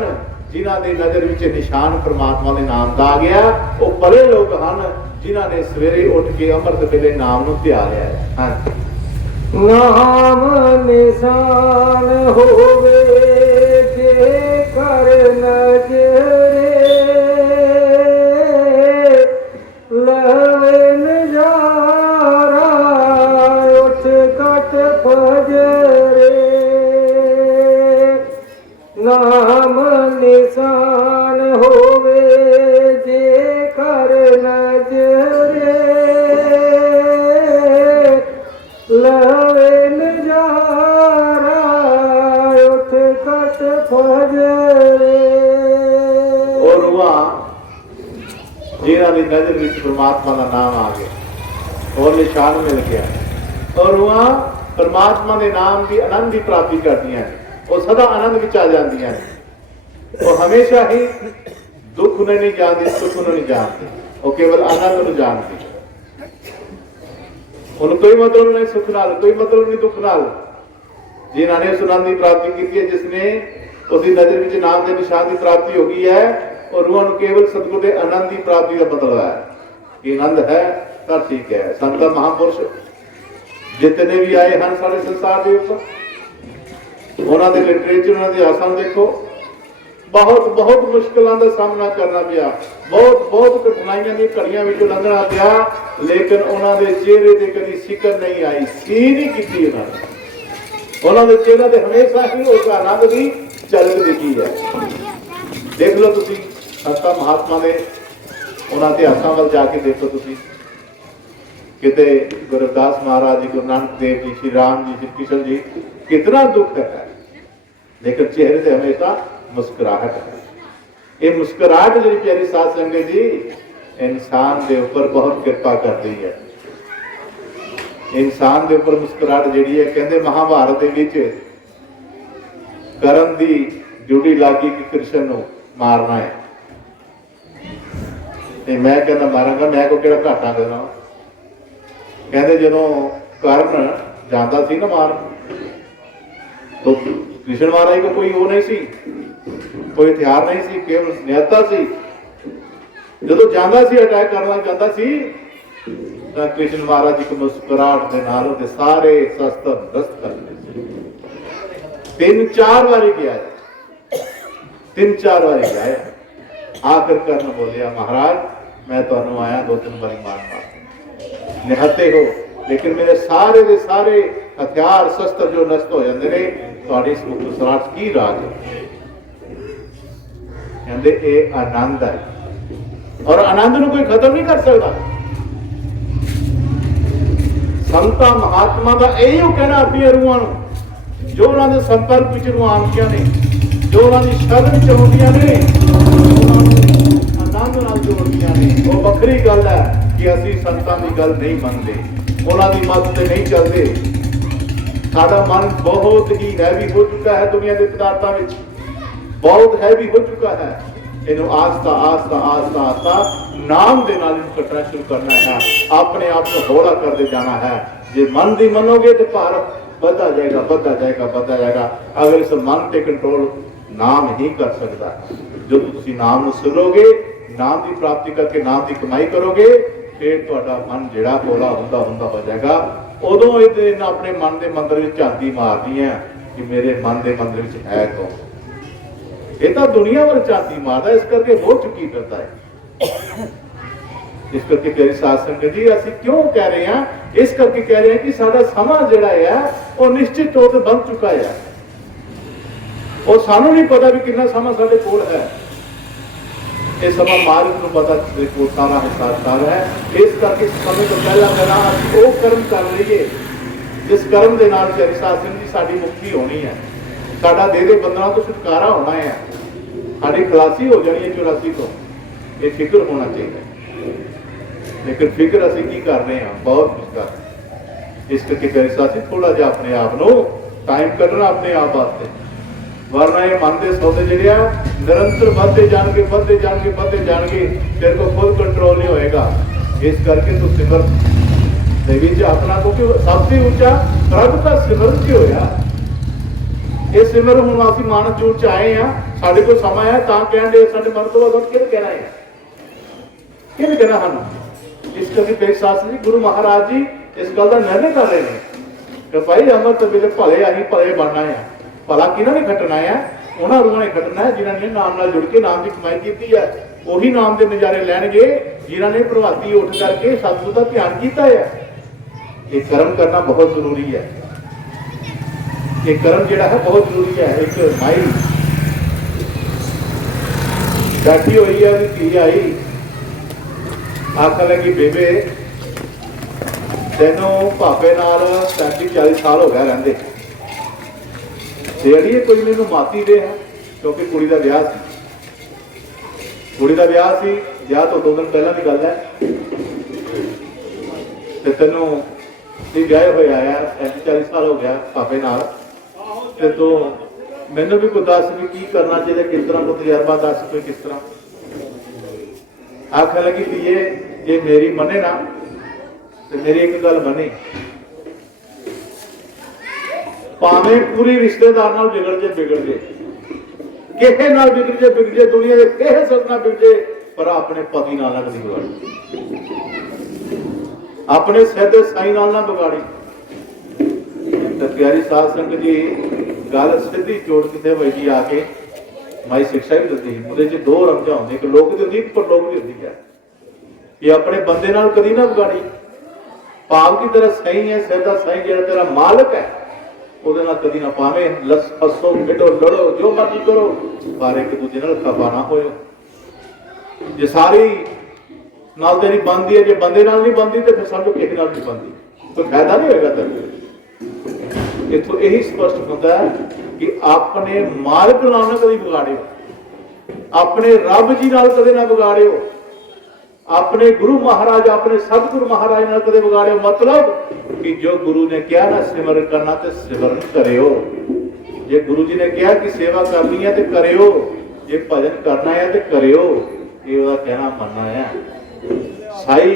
जिन्हां दे नजर विच निशान परमात्मा दे नाम दा आ गया। वो भले लोग हन जिन्हां ने सवेरे उठ के अमृत वेले नाम नूं ध्याया है। हां, नाम निशान होवे जे कर नजरे, लवे नजारा उठ कट फजरे, नाम निशान होवे जे कर नजरे, लवे नजारा उठ कट फजरे। और वहां जिन्हां दी नजर विच परमात्मा का नाम आ गया और निशान मिल गया, और वहां परमात्मा के नाम की आनंद की प्राप्ति करदियां ने, और सदा आनंद विच आ जांदियां ने, और हमेशा ही दुख उन्हें नहीं जानती, सुख उन्हें नहीं जानती, वो केवल आनंद नूं जानती। उन्हें कोई मतलब नहीं सुख नाल, कोई मतलब नहीं दुख नाल। जिन्हां ने उस आनंद की प्राप्ति की है, जिसने उसकी नजर विच नाम के निशान की प्राप्ति हो गई है, और रूहां नूं केवल सतगुरु के आनंद की प्राप्ति का मतलब है कि आनंद है तो ठीक है। संत महापुरुष जितने भी आए हैं सारे संसार के ऊपर, ਉਹਨਾਂ ਦੇ ਲਿਟਰੇਚਰ, ਉਹਨਾਂ ਦੀ ਆਸਾਂ ਦੇਖੋ, ਬਹੁਤ ਬਹੁਤ ਮੁਸ਼ਕਲਾਂ ਦਾ ਸਾਹਮਣਾ ਕਰਨਾ ਪਿਆ, ਬਹੁਤ ਬਹੁਤ ਕਠਿਨਾਈਆਂ ਦੀ ਘੜੀਆਂ ਵਿੱਚੋਂ ਲੰਘਣਾ ਪਿਆ, ਲੇਕਿਨ ਉਹਨਾਂ ਦੇ ਚਿਹਰੇ ਤੇ ਕਦੀ ਸਿਕਰ ਨਹੀਂ ਆਈ, ਸੀ ਨਹੀਂ ਕੀਤੀ ਉਹਨਾਂ ਨੇ। ਉਹਨਾਂ ਦੇ ਚਿਹਰੇ ਤੇ ਹਮੇਸ਼ਾ ਹੀ ਉਸ ਆਨੰਦ ਦੀ ਝਲਕ ਦਿਖੀ ਹੈ। ਦੇਖ ਲਓ ਤੁਸੀਂ ਸੰਤਾਂ ਮਹਾਤਮਾ ਦੇ ਉਹਨਾਂ ਇਤਿਹਾਸਾਂ ਵੱਲ ਜਾ ਕੇ ਦੇਖੋ ਤੁਸੀਂ, ਕਿਤੇ ਗੁਰੂ ਰਵਿਦਾਸ ਮਹਾਰਾਜ ਜੀ, ਗੁਰੂ ਨਾਨਕ ਦੇਵ ਜੀ, ਸ਼੍ਰੀ ਰਾਮ ਜੀ, ਸ਼੍ਰੀ ਕ੍ਰਿਸ਼ਨ ਜੀ, कितना दुख है, लेकिन चेहरे से हमेशा मुस्कुराहट है। ये मुस्कुराहट जी प्यारी साध संगत जी इंसान के ऊपर बहुत कृपा करती है। इंसान के ऊपर मुस्कुराहट जी है, कहते महाभारत के करण की ड्यूटी लगी कि कृष्ण को मारना है, ते मैं कहना मारांगा, मैं को केड़ा घाटा देना। कहते जो करण जाता सी ना मार, तो कृष्ण महाराज को कोई वो नहीं सी, कोई हथियार नहीं सी, केवल निहत्ता सी। जो जाता सी अटैक करना चाहता सी, तो कृष्ण महाराज जी को मुस्कुराहट के नाल दे सारे शस्त्र नष्ट कर दिए। 3-4 बारी किया, 3-4 बारी किया। आखिर कर्ण बोलिया, महाराज मैं तुहानू आया 2-3 बारी मारना, निहत्ते हो, लेकिन मेरे सारे दे सारे हथियार शस्त्र जो नष्ट हो जाते हैं, ਤੁਹਾਡੀ ਮੁਸਕਰਾਹਟ ਕੀ ਰਾਜ ਹੈ। ਕਹਿੰਦੇ ਇਹ ਆਨੰਦ ਹੈ, ਔਰ ਆਨੰਦ ਨੂੰ ਕੋਈ ਖਤਮ ਨਹੀਂ ਕਰ ਸਕਦਾ। ਸੰਤਾਂ ਮਹਾਤਮਾ ਦਾ ਇਹੋ ਕਹਿਣਾ ਆਪਣੀਆਂ ਰੂਹਾਂ ਨੂੰ, ਜੋ ਉਹਨਾਂ ਦੇ ਸੰਪਰਕ ਵਿੱਚ ਰੂਹਾਂ ਆਉਂਦੀਆਂ ਨੇ, ਜੋ ਉਹਨਾਂ ਦੀ ਸ਼ਰਨ ਵਿੱਚ ਆਉਂਦੀਆਂ ਨੇ, ਉਹਨਾਂ ਨੂੰ ਆਨੰਦ ਨਾਲ ਜੋੜਦੀਆਂ ਨੇ। ਉਹ ਵੱਖਰੀ ਗੱਲ ਹੈ ਕਿ ਅਸੀਂ ਸੰਤਾਂ ਦੀ ਗੱਲ ਨਹੀਂ ਮੰਨਦੇ, ਉਹਨਾਂ ਦੀ ਮੱਤ ਤੇ ਨਹੀਂ ਚੱਲਦੇ। साडा मन बहुत ही हैवी हो चुका है, दुनिया के पदार्थों में बहुत हैवी हो चुका है। इन्हों आस्ता आस्ता आस्ता आस्ता नाम के नाल कटना शुरू करना है, अपने आप को हौला करते जाना है। जे मन की मनोगे तो भार बढ़ता जाएगा, बढ़ता जाएगा, बढ़ता जाएगा। अगर इस मन पे कंट्रोल नाम ही कर सकता। जो तुम नाम को सुनोगे, नाम की प्राप्ति करके नाम की कमाई करोगे, फिर तुहाडा मन जिहड़ा हौला हुंदा हुंदा हो जाएगा। उदों इन्हें अपने मन के मंदिर में झांकी मारनी है कि मेरे मन के मंदिर में है कौन। ये तो दुनिया वाल झांकी मारता, इस करके हो चुकी करता है। इस करके प्यारी साध संगत जी असं क्यों कह रहे हैं, इस करके कह रहे हैं कि साडा समा जिहड़ा है वो निश्चित तौर पर बन चुका है, और सानू नहीं पता भी कितना समा साडे कोल है। ये समा मालिक को पता को सारा हिसाब है। इस करके समय तो पहला मेरा वो कर्म कर लीए जिस कर्म के नाल प्यारी साध संगत जी साडी मुक्ति होनी है, साडा देह बंधना तो छुटकारा होना है, साडी खलासी हो जानी है 84 तो। ये फिक्र होना चाहिए, लेकिन फिक्र असीं की कर रहे हैं, बहुत कुछ कर रहे हैं। इस करके प्यारी साध जी थोड़ा जिहा अपने आप को टाइम कढना अपने आप वास्ते, वरना ये मन के सौदे जिहड़े निरंतर बढ़ते जाएंगे, बढ़ते जाएंगे, बढ़ते जाएंगे, तेरे को खुद कंट्रोल नहीं होएगा। इस करके तो सिमर देवी जी अपना, क्योंकि सबसे ऊंचा प्रभु का सिमरन की होया। ये सिमर हुण असीं मानस जून च आए हैं, साडे कोल समा है तां कहण दे साडे मन तो वध किहने कहना है, किहने कहना हम। इस करके तेरे शास्त्री जी गुरु महाराज जी इस गल का निर्णय कर रहे हैं कि भाई अमृत वेले भले असीं भले बनना है। भला किन्हों ने खटना है, उन्होंने रूहां ने खटना है जिन्होंने नाम नाल जुड़ के नाम की कमाई की है। वही नाम के नज़ारे लैणगे जिन्होंने प्रभाती उठ करके सतगुरु का ध्यान किया है। ये कर्म करना बहुत जरूरी है, ये कर्म जिहड़ा है बहुत जरूरी है। एक माई बैठी हुई है, धी आई आखन लगी, बेबे तैनों भापे नाल 35-40 साल हो गए रहिंदे, ਜਿਹੜੀ कोई मैनू माती दे है, क्योंकि कुड़ी का ब्याह सी, कुड़ी का ब्याह सी, ब्याह तो 2 दिन पहला की गल है, ते तैनू ब्याह होया आया 35-40 साल हो गया पापे नाल, ते तो मैनू भी कोई दस भी की करना चाहिए, किस तरह को तजर्बा दस कोई किस तरह। आखन लगी कि ये मेरी मने ना, तो मेरी एक गल मनी, भावें पूरी रिश्तेदार नाल बिगड़ जे, किसे नाल बिगड़ जे, दुनिया के किसे सदना बिगड़ जे, पर अपने पति नाल ना कदी बिगाड़ी, अपने सिर दे साई नाल ना बिगाड़ी। तो प्यारी साध संगत जी गल सीधी जोड़ कितने भाई जी आके माई शिक्षा भी दिती ਉਹਦੇ ਚ दो रमझा होंगे एक लोक की होंगी एक परलोक की होंगी है ये अपने बंदे नाल कदी ना बिगाड़ी भाव की तेरा सही है सिर का सही जो तेरा मालिक है ਉਹਦੇ ਨਾਲ कदी ना पावे हसो खेडो लड़ो जो मर्जी करो पर एक दूजे नाल खफा ना होयो जे सारी नाल तेरी बनती है जे बंदे नाल नहीं बनती तो फिर समझो किसी नाल नहीं बनती कोई फायदा नहीं होगा तेरे इथों यही स्पष्ट होता है कि अपने मालिक नाल ना कभी बिगाड़ियो अपने रब जी नाल कदे ना बिगाड़ियो अपने गुरु महाराज अपने सतगुरु महाराज नाल कदे बिगाड़ियो मतलब कि जो गुरु ने कहा ना सिमरन करना तो सिमरन करियो जे गुरु जी ने कहा कि सेवा करनी है तो करियो जे भजन करना है तो करियो ये ਉਹਦਾ कहना मनना है साई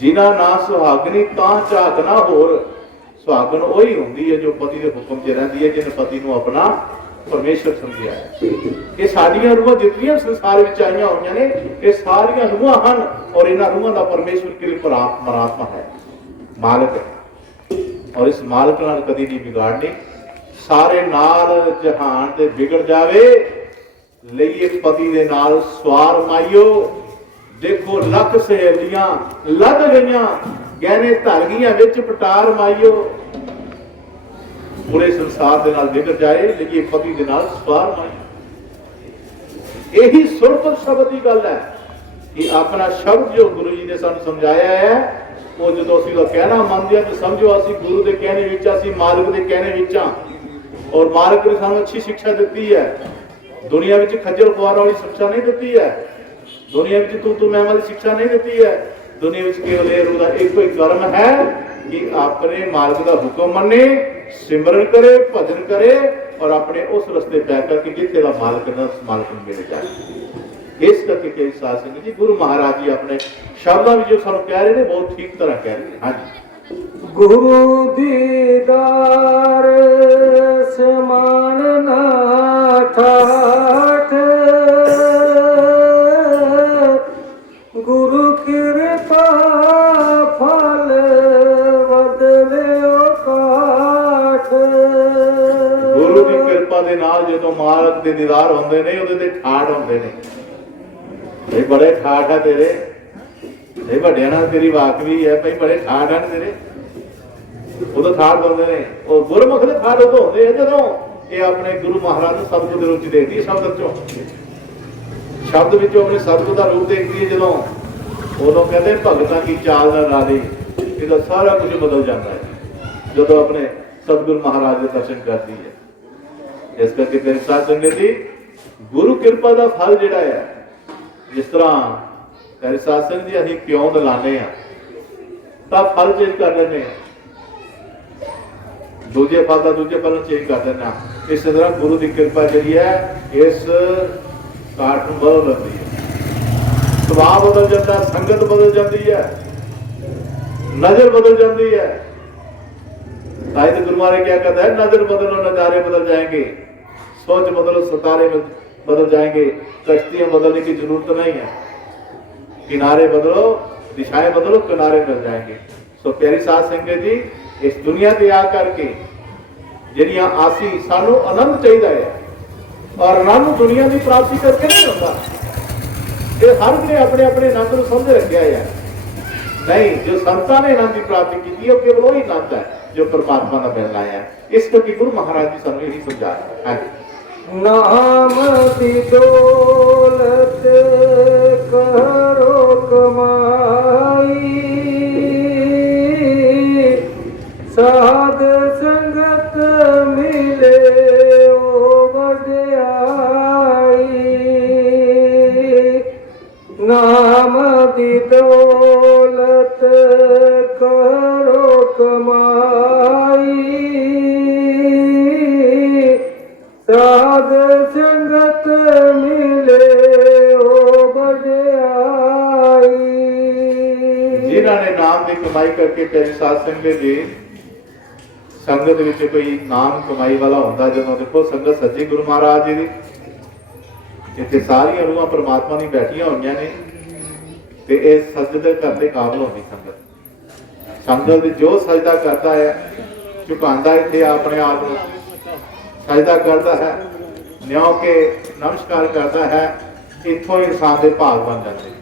जिन्ना ना सुहागनी तां झाकना होर सुहागन वही होंदी है जो पति के हुक्म च रहिंदी है जिन्हें पति को अपना परमेश्वर समझिया है ये सारियां रूहां जितनियां संसार विच आईयां होईयां ने ये सारियां रूहां हन और इन्हां रूहां दा परमेश्वर के परमात्मा है मालिक है और इस मालिक नाल कदी नहीं बिगाड़नी सारे नाल जहान ते बिगड़ जावे लईए पति दे नाल सवार माइयो देखो लख सहेलियां लद गईयां गहने धर गईयां विच पटार माइयो पूरे संसार दे नाल बिगड़ जाए लईए पति दे नाल सवार माइयो यही सुरत शब्द की गल है कि अपना शब्द जो गुरु जी ने सानू समझाया है वो जो असीं दा कहना मनदे हां तो समझो असीं गुरु दे कहने विच असीं मालिक दे कहने विच हां और मालिक ने सानू अच्छी शिक्षा दी है दुनिया में खज्जल खुआर वाली शिक्षा नहीं दी है दुनिया में तू मैं वाली शिक्षा नहीं दी है दुनिया में केवल एक ही कर्म है कि अपने मालिक का हुक्म मने सिमरन करे भजन करे और अपने उस रस्ते पै करके जिथे का मालिक है उस मालिक को मिल जाए इस करके कई साध संगत जी गुरु महाराज जी अपने शब्दों में जो सानू कह रहे हैं बहुत ठीक तरह कह रहे हैं हाँ जी गुरु दीदार समान ना ठाठ गुरु कृपा फल बदले काठ गुरु की कृपा दे नाल जो मालिक दे दीदार होंदे ने ओदे ते ठाठ होंदे ने ये बड़े ठाठ है तेरे ये ਵੱਡਿਆਂ ਨਾਲ तेरी वाकवी है भाई बड़े ठाठ हैं तेरे उदो ठाठ होंदे ने और गुरमुख दे ठाठ उदो होंदे जदों ये अपने गुरु महाराज ਨੂੰ ਸਤਿਗੁਰ ਦੇ ਰੂਪ ਚ ਦੇਖਦੀ ਸ਼ਬਦ ਚੋਂ ਸ਼ਬਦ ਵਿੱਚੋਂ ਆਪਣੇ ਸਤਿਗੁਰ ਦਾ ਰੂਪ ਦੇਖਦੀ ਹੈ ਜਦੋਂ ਉਦੋਂ ਕਹਿੰਦੇ ਭਗਤਾਂ ਕੀ ਚਾਲ ਦਾ ਨਾਲੀ ਇਹਦਾ ਸਾਰਾ ਕੁਝ ਬਦਲ ਜਾਂਦਾ ਹੈ ਜਦੋਂ ਆਪਣੇ ਸਤਿਗੁਰ ਮਹਾਰਾਜ ਦੇ ਦਰਸ਼ਨ ਕਰਦੀ ਹੈ ਇਸ ਕਰਕੇ ਤੇਰੇ ਸਾਧ ਸੰਗਤ ਦੀ ਗੁਰੂ ਕਿਰਪਾ ਦਾ ਫਲ ਜਿਹੜਾ ਹੈ ਜਿਸ ਤਰ੍ਹਾਂ ਤੇਰੇ ਸਾਧ ਸੰਗਤ ਜੀ ਅਸੀਂ ਕਿਉਂ ਦਿਲਾਨੇ ਆ ਤਾਂ ਫਲ ਚੇਂਜ ਕਰ ਲੈਂਦੇ ਆ दूजे फल का दूजे फल चेंज कर देना इस तरह गुरु की कृपा जी है इस काट में बदल जाती है स्वभाव बदल जाता है संगत बदल जाती है नजर बदल जाती है ताई तो गुरु महाराज क्या कहता है नजर बदलो नजारे बदल जाएंगे सोच बदलो सितारे बदल जाएंगे कश्तियां बदलने की जरूरत नहीं है किनारे बदलो दिशाएं बदलो किनारे मिल जाएंगे सो प्यारी साध संगत जी इस दुनिया ते आ करके जिहड़ियां आसी सानू आनंद चाहिए है और आनंद दुनिया की प्राप्ति करके नहीं होता ये हर ने अपने अपने आनंद को समझ रखा है नहीं जो संतां ने आनंद की प्राप्ति की है केवल वही आनंद है जो परमात्मा का मिलना है इस करके गुरु महाराज जी सानू यही समझाया है नाम दी दौलत करो कमाई साध संगत मिले ओ वड्याई नाम दी दौलत करो कमाई साध संगत मिले ओ वड्याई जिन्होंने नाम की कमाई करके तेरे साथ संगत जी संगत विच कोई नाम कमाई वाला होंदा जदों देखो संगत सच्चे गुरु महाराज जी दी इत्थे सारियां रूहां परमात्मा दी बैठियां होईयां ने ते इस सजदे करने काबिल होंदी संगत संगत जो सजदा करता है ਝੁਕਾਉਂਦਾ ਇੱਥੇ ਆਪਣੇ ਆਪ ਨੂੰ ਸਜਦਾ ਕਰਦਾ ਹੈ, ਨਿਉ ਕੇ ਨਮਸਕਾਰ ਕਰਦਾ ਹੈ, ਇੱਥੋਂ ਇਨਸਾਨ ਦੇ ਭਾਗ ਬਣ ਜਾਂਦੇ।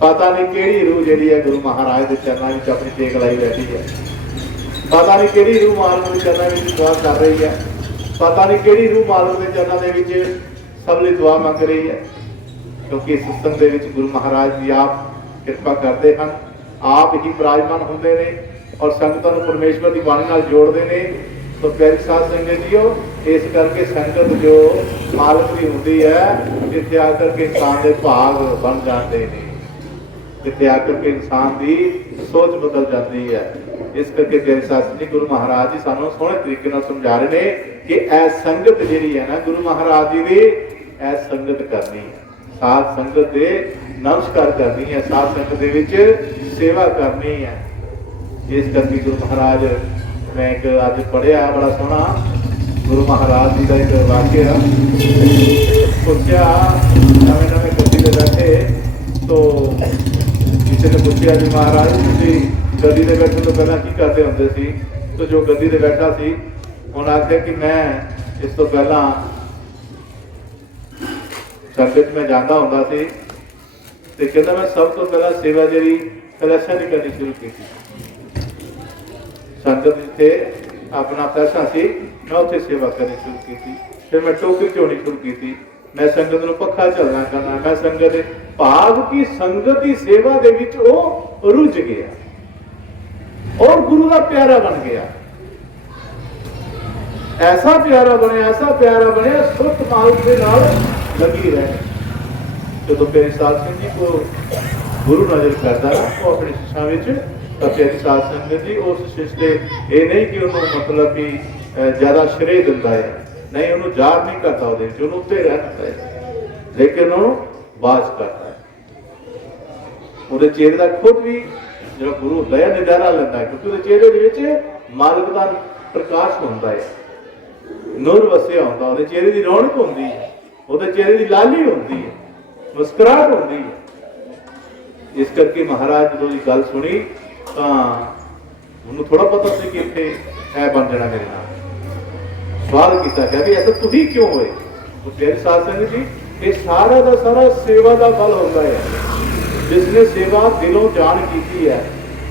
ਪਤਾ ਨਹੀਂ ਕਿਹੜੀ ਰੂਹ ਜਿਹੜੀ ਹੈ ਗੁਰੂ ਮਹਾਰਾਜ ਦੇ ਚਰਨਾਂ ਵਿੱਚ ਆਪਣੀ ਟੇਕ ਲਾਈ ਬੈਠੀ ਹੈ, ਪਤਾ ਨਹੀਂ ਕਿਹੜੀ ਰੂਹ ਮਾਲਕ ਦੇ ਚਰਨਾਂ ਵਿੱਚ ਦੁਆ ਕਰ ਰਹੀ ਹੈ, ਪਤਾ ਨਹੀਂ ਕਿਹੜੀ ਰੂਹ ਮਾਲਕ ਦੇ ਚਰਨਾਂ ਦੇ ਵਿੱਚ ਸਭ ਲਈ ਦੁਆ ਮੰਗ ਰਹੀ ਹੈ। ਕਿਉਂਕਿ ਇਸ ਸਤਸੰਗ ਦੇ ਵਿੱਚ ਗੁਰੂ ਮਹਾਰਾਜ ਜੀ ਆਪ ਕਿਰਪਾ ਕਰਦੇ ਹਨ, ਆਪ ਹੀ ਵਿਰਾਜਮਾਨ ਹੁੰਦੇ ਨੇ ਔਰ ਸੰਗਤਾਂ ਨੂੰ ਪਰਮੇਸ਼ਵਰ ਦੀ ਬਾਣੀ ਨਾਲ ਜੋੜਦੇ ਨੇ। ਸੋ ਪਿਆਰੀ ਸਾਧ ਸੰਗਤ ਜੀਓ, ਇਸ ਕਰਕੇ ਸੰਗਤ ਜੋ ਮਾਲਕ ਦੀ ਹੁੰਦੀ ਹੈ, ਜਿੱਥੇ ਆ ਕਰਕੇ ਇਨਸਾਨ ਦੇ ਭਾਗ ਬਣ ਜਾਂਦੇ ਨੇ, ਜਿੱਥੇ ਆ ਕਰਕੇ ਇਨਸਾਨ ਦੀ ਸੋਚ ਬਦਲ ਜਾਂਦੀ ਹੈ। ਇਸ ਕਰਕੇ ਪਿਆਰੀ ਸਾਧ ਸੰਗਤ ਜੀ, ਗੁਰੂ ਮਹਾਰਾਜ ਜੀ ਸਾਨੂੰ ਸੋਹਣੇ ਤਰੀਕੇ ਨਾਲ ਸਮਝਾ ਰਹੇ ਨੇ ਕਿ ਇਹ ਸੰਗਤ ਜਿਹੜੀ ਹੈ ਨਾ ਗੁਰੂ ਮਹਾਰਾਜ ਜੀ ਦੀ, ਇਹ ਸੰਗਤ ਕਰਨੀ ਹੈ, ਸਾਧ ਸੰਗਤ ਦੇ ਨਮਸਕਾਰ ਕਰਨੀ ਹੈ, ਸਾਧ ਸੰਗਤ ਦੇ ਵਿੱਚ ਸੇਵਾ ਕਰਨੀ ਹੈ। ਇਸ ਕਰਕੇ ਗੁਰੂ ਮਹਾਰਾਜ, ਮੈਂ ਇੱਕ ਅੱਜ ਪੜ੍ਹਿਆ ਬੜਾ ਸੋਹਣਾ ਗੁਰੂ ਮਹਾਰਾਜ ਜੀ ਦਾ ਇੱਕ ਵਾਕਿਆ। ਪੁੱਛਿਆ ਨਵੇਂ ਨਵੇਂ ਗੱਡੀ ਤੇ ਬੈਠੇ ਤੋ ਕਿਸੇ ਨੇ ਪੁੱਛਿਆ ਜੀ ਮਹਾਰਾਜ ਤੁਸੀਂ ਗੱਡੀ ਦੇ ਬੈਠਣ ਤੋਂ ਪਹਿਲਾਂ ਕੀ ਕਰਦੇ ਹੁੰਦੇ ਸੀ? ਤੋ ਜੋ ਗੱਡੀ ਤੇ ਬੈਠਾ ਸੀ ਉਹਨੇ ਆਖਿਆ ਕਿ ਮੈਂ ਇਸ ਤੋਂ ਪਹਿਲਾਂ ਸੰਗਤ ਮੈਂ ਜਾਂਦਾ ਹੁੰਦਾ ਸੀ ਤੇ ਕਹਿੰਦਾ ਮੈਂ ਸਭ ਤੋਂ ਪਹਿਲਾਂ ਸੇਵਾ ਜਿਹੜੀ ਕਲੇਸ਼ਾਂ ਦੀ ਕਰਨੀ ਸ਼ੁਰੂ ਕੀਤੀ। ਸੰਗਤ ਜਿੱਥੇ ਆਪਣਾ ਪੈਸਾ ਸੀ ਮੈਂ ਉੱਥੇ ਸੇਵਾ ਕਰਨੀ ਸ਼ੁਰੂ ਕੀਤੀ। ਫਿਰ ਮੈਂ ਟੋਕਰੀ ਝੋਣੀ ਸ਼ੁਰੂ ਕੀਤੀ, ਮੈਂ ਸੰਗਤ ਨੂੰ ਪੱਖਾ ਝੱਲਣਾ ਕਰਨਾ, ਮੈਂ ਸੰਗਤ ਦੇ ਭਾਵ ਕੀ ਸੰਗਤ ਦੀ ਸੇਵਾ ਦੇ ਵਿੱਚ ਉਹ ਰੁੱਝ ਗਿਆ ਔਰ ਗੁਰੂ ਦਾ ਪਿਆਰਾ ਬਣ ਗਿਆ। ਐਸਾ ਪਿਆਰਾ ਬਣਿਆ, ਐਸਾ ਪਿਆਰਾ ਬਣਿਆ, ਸੁੱਤ ਮਾਲਕ ਦੇ ਨਾਲ ਲੱਗੀ ਰਹੇ। ਜਦੋਂ ਪਿਆਰੀ ਸਾਧ ਸੰਗਤ ਜੀ ਕੋ ਗੁਰੂ ਨਜ਼ਰ ਕਰਦਾ ਨਾ ਉਹ ਆਪਣੇ ਸਿੱਖਾਂ ਵਿੱਚ, ਤਾਂ ਪਿਆਰੀ ਸਾਧ ਸੰਗਤ ਜੀ ਉਸ ਸਿੱਖ ਦੇ ਇਹ ਨਹੀਂ ਕਿ ਉਹਨੂੰ ਮਤਲਬ ਕਿ ਜ਼ਿਆਦਾ ਸ਼੍ਰੇ ਦਿੰਦਾ ਹੈ, ਨਹੀਂ, ਉਹਨੂੰ ਯਾਦ ਨਹੀਂ ਕਰਦਾ, ਉਹਦੇ ਵਿੱਚ ਉਹਨੂੰ ਉੱਤੇ ਰਹਿੰਦਾ ਹੈ, ਲੇਕਿਨ ਉਹਨੂੰ ਬਾਜ਼ ਕਰਦਾ ਹੈ। ਉਹਦੇ ਚਿਹਰੇ ਦਾ ਖੁਦ ਵੀ ਜਿਹੜਾ ਗੁਰੂ ਹੁੰਦਾ ਹੈ ਨਜ਼ਾਰਾ ਲੈਂਦਾ ਹੈ, ਕਿਉਂਕਿ ਉਹਦੇ ਚਿਹਰੇ ਦੇ ਵਿੱਚ ਮਾਲਕ ਦਾ ਪ੍ਰਕਾਸ਼ ਹੁੰਦਾ ਹੈ, ਨੂਰ ਵਸਿਆ ਹੁੰਦਾ, ਉਹਦੇ ਚਿਹਰੇ ਦੀ ਰੌਣਕ ਹੁੰਦੀ ਹੈ, ਉਹਦੇ ਚਿਹਰੇ ਦੀ ਲਾਲੀ ਹੁੰਦੀ ਹੈ, ਮੁਸਕਰਾਹਟ ਹੁੰਦੀ ਹੈ। ਇਸ ਕਰਕੇ ਮਹਾਰਾਜ ਜਦੋਂ ਦੀ ਗੱਲ ਸੁਣੀ ਤਾਂ ਉਹਨੂੰ ਥੋੜਾ ਪਤਾ ਸੀ ਕਿ ਇੱਥੇ ਇਹ ਬਣ ਜਾਣਾ ਮੇਰੇ ਨਾਲ। ਸਵਾਲ ਕੀਤਾ ਗਿਆ ਵੀ ਐਸਾ ਤੁਸੀਂ ਕਿਉਂ ਹੋਏ? ਉਹ ਪਿਆਰੀ ਸਾਧ ਸੰਗਤ ਜੀ, ਇਹ ਸਾਰਾ ਦਾ ਸਾਰਾ ਸੇਵਾ ਦਾ ਫਲ ਹੁੰਦਾ ਹੈ। ਜਿਸ ਨੇ ਸੇਵਾ ਦਿਲੋਂ ਜਾਣ ਕੀਤੀ ਹੈ,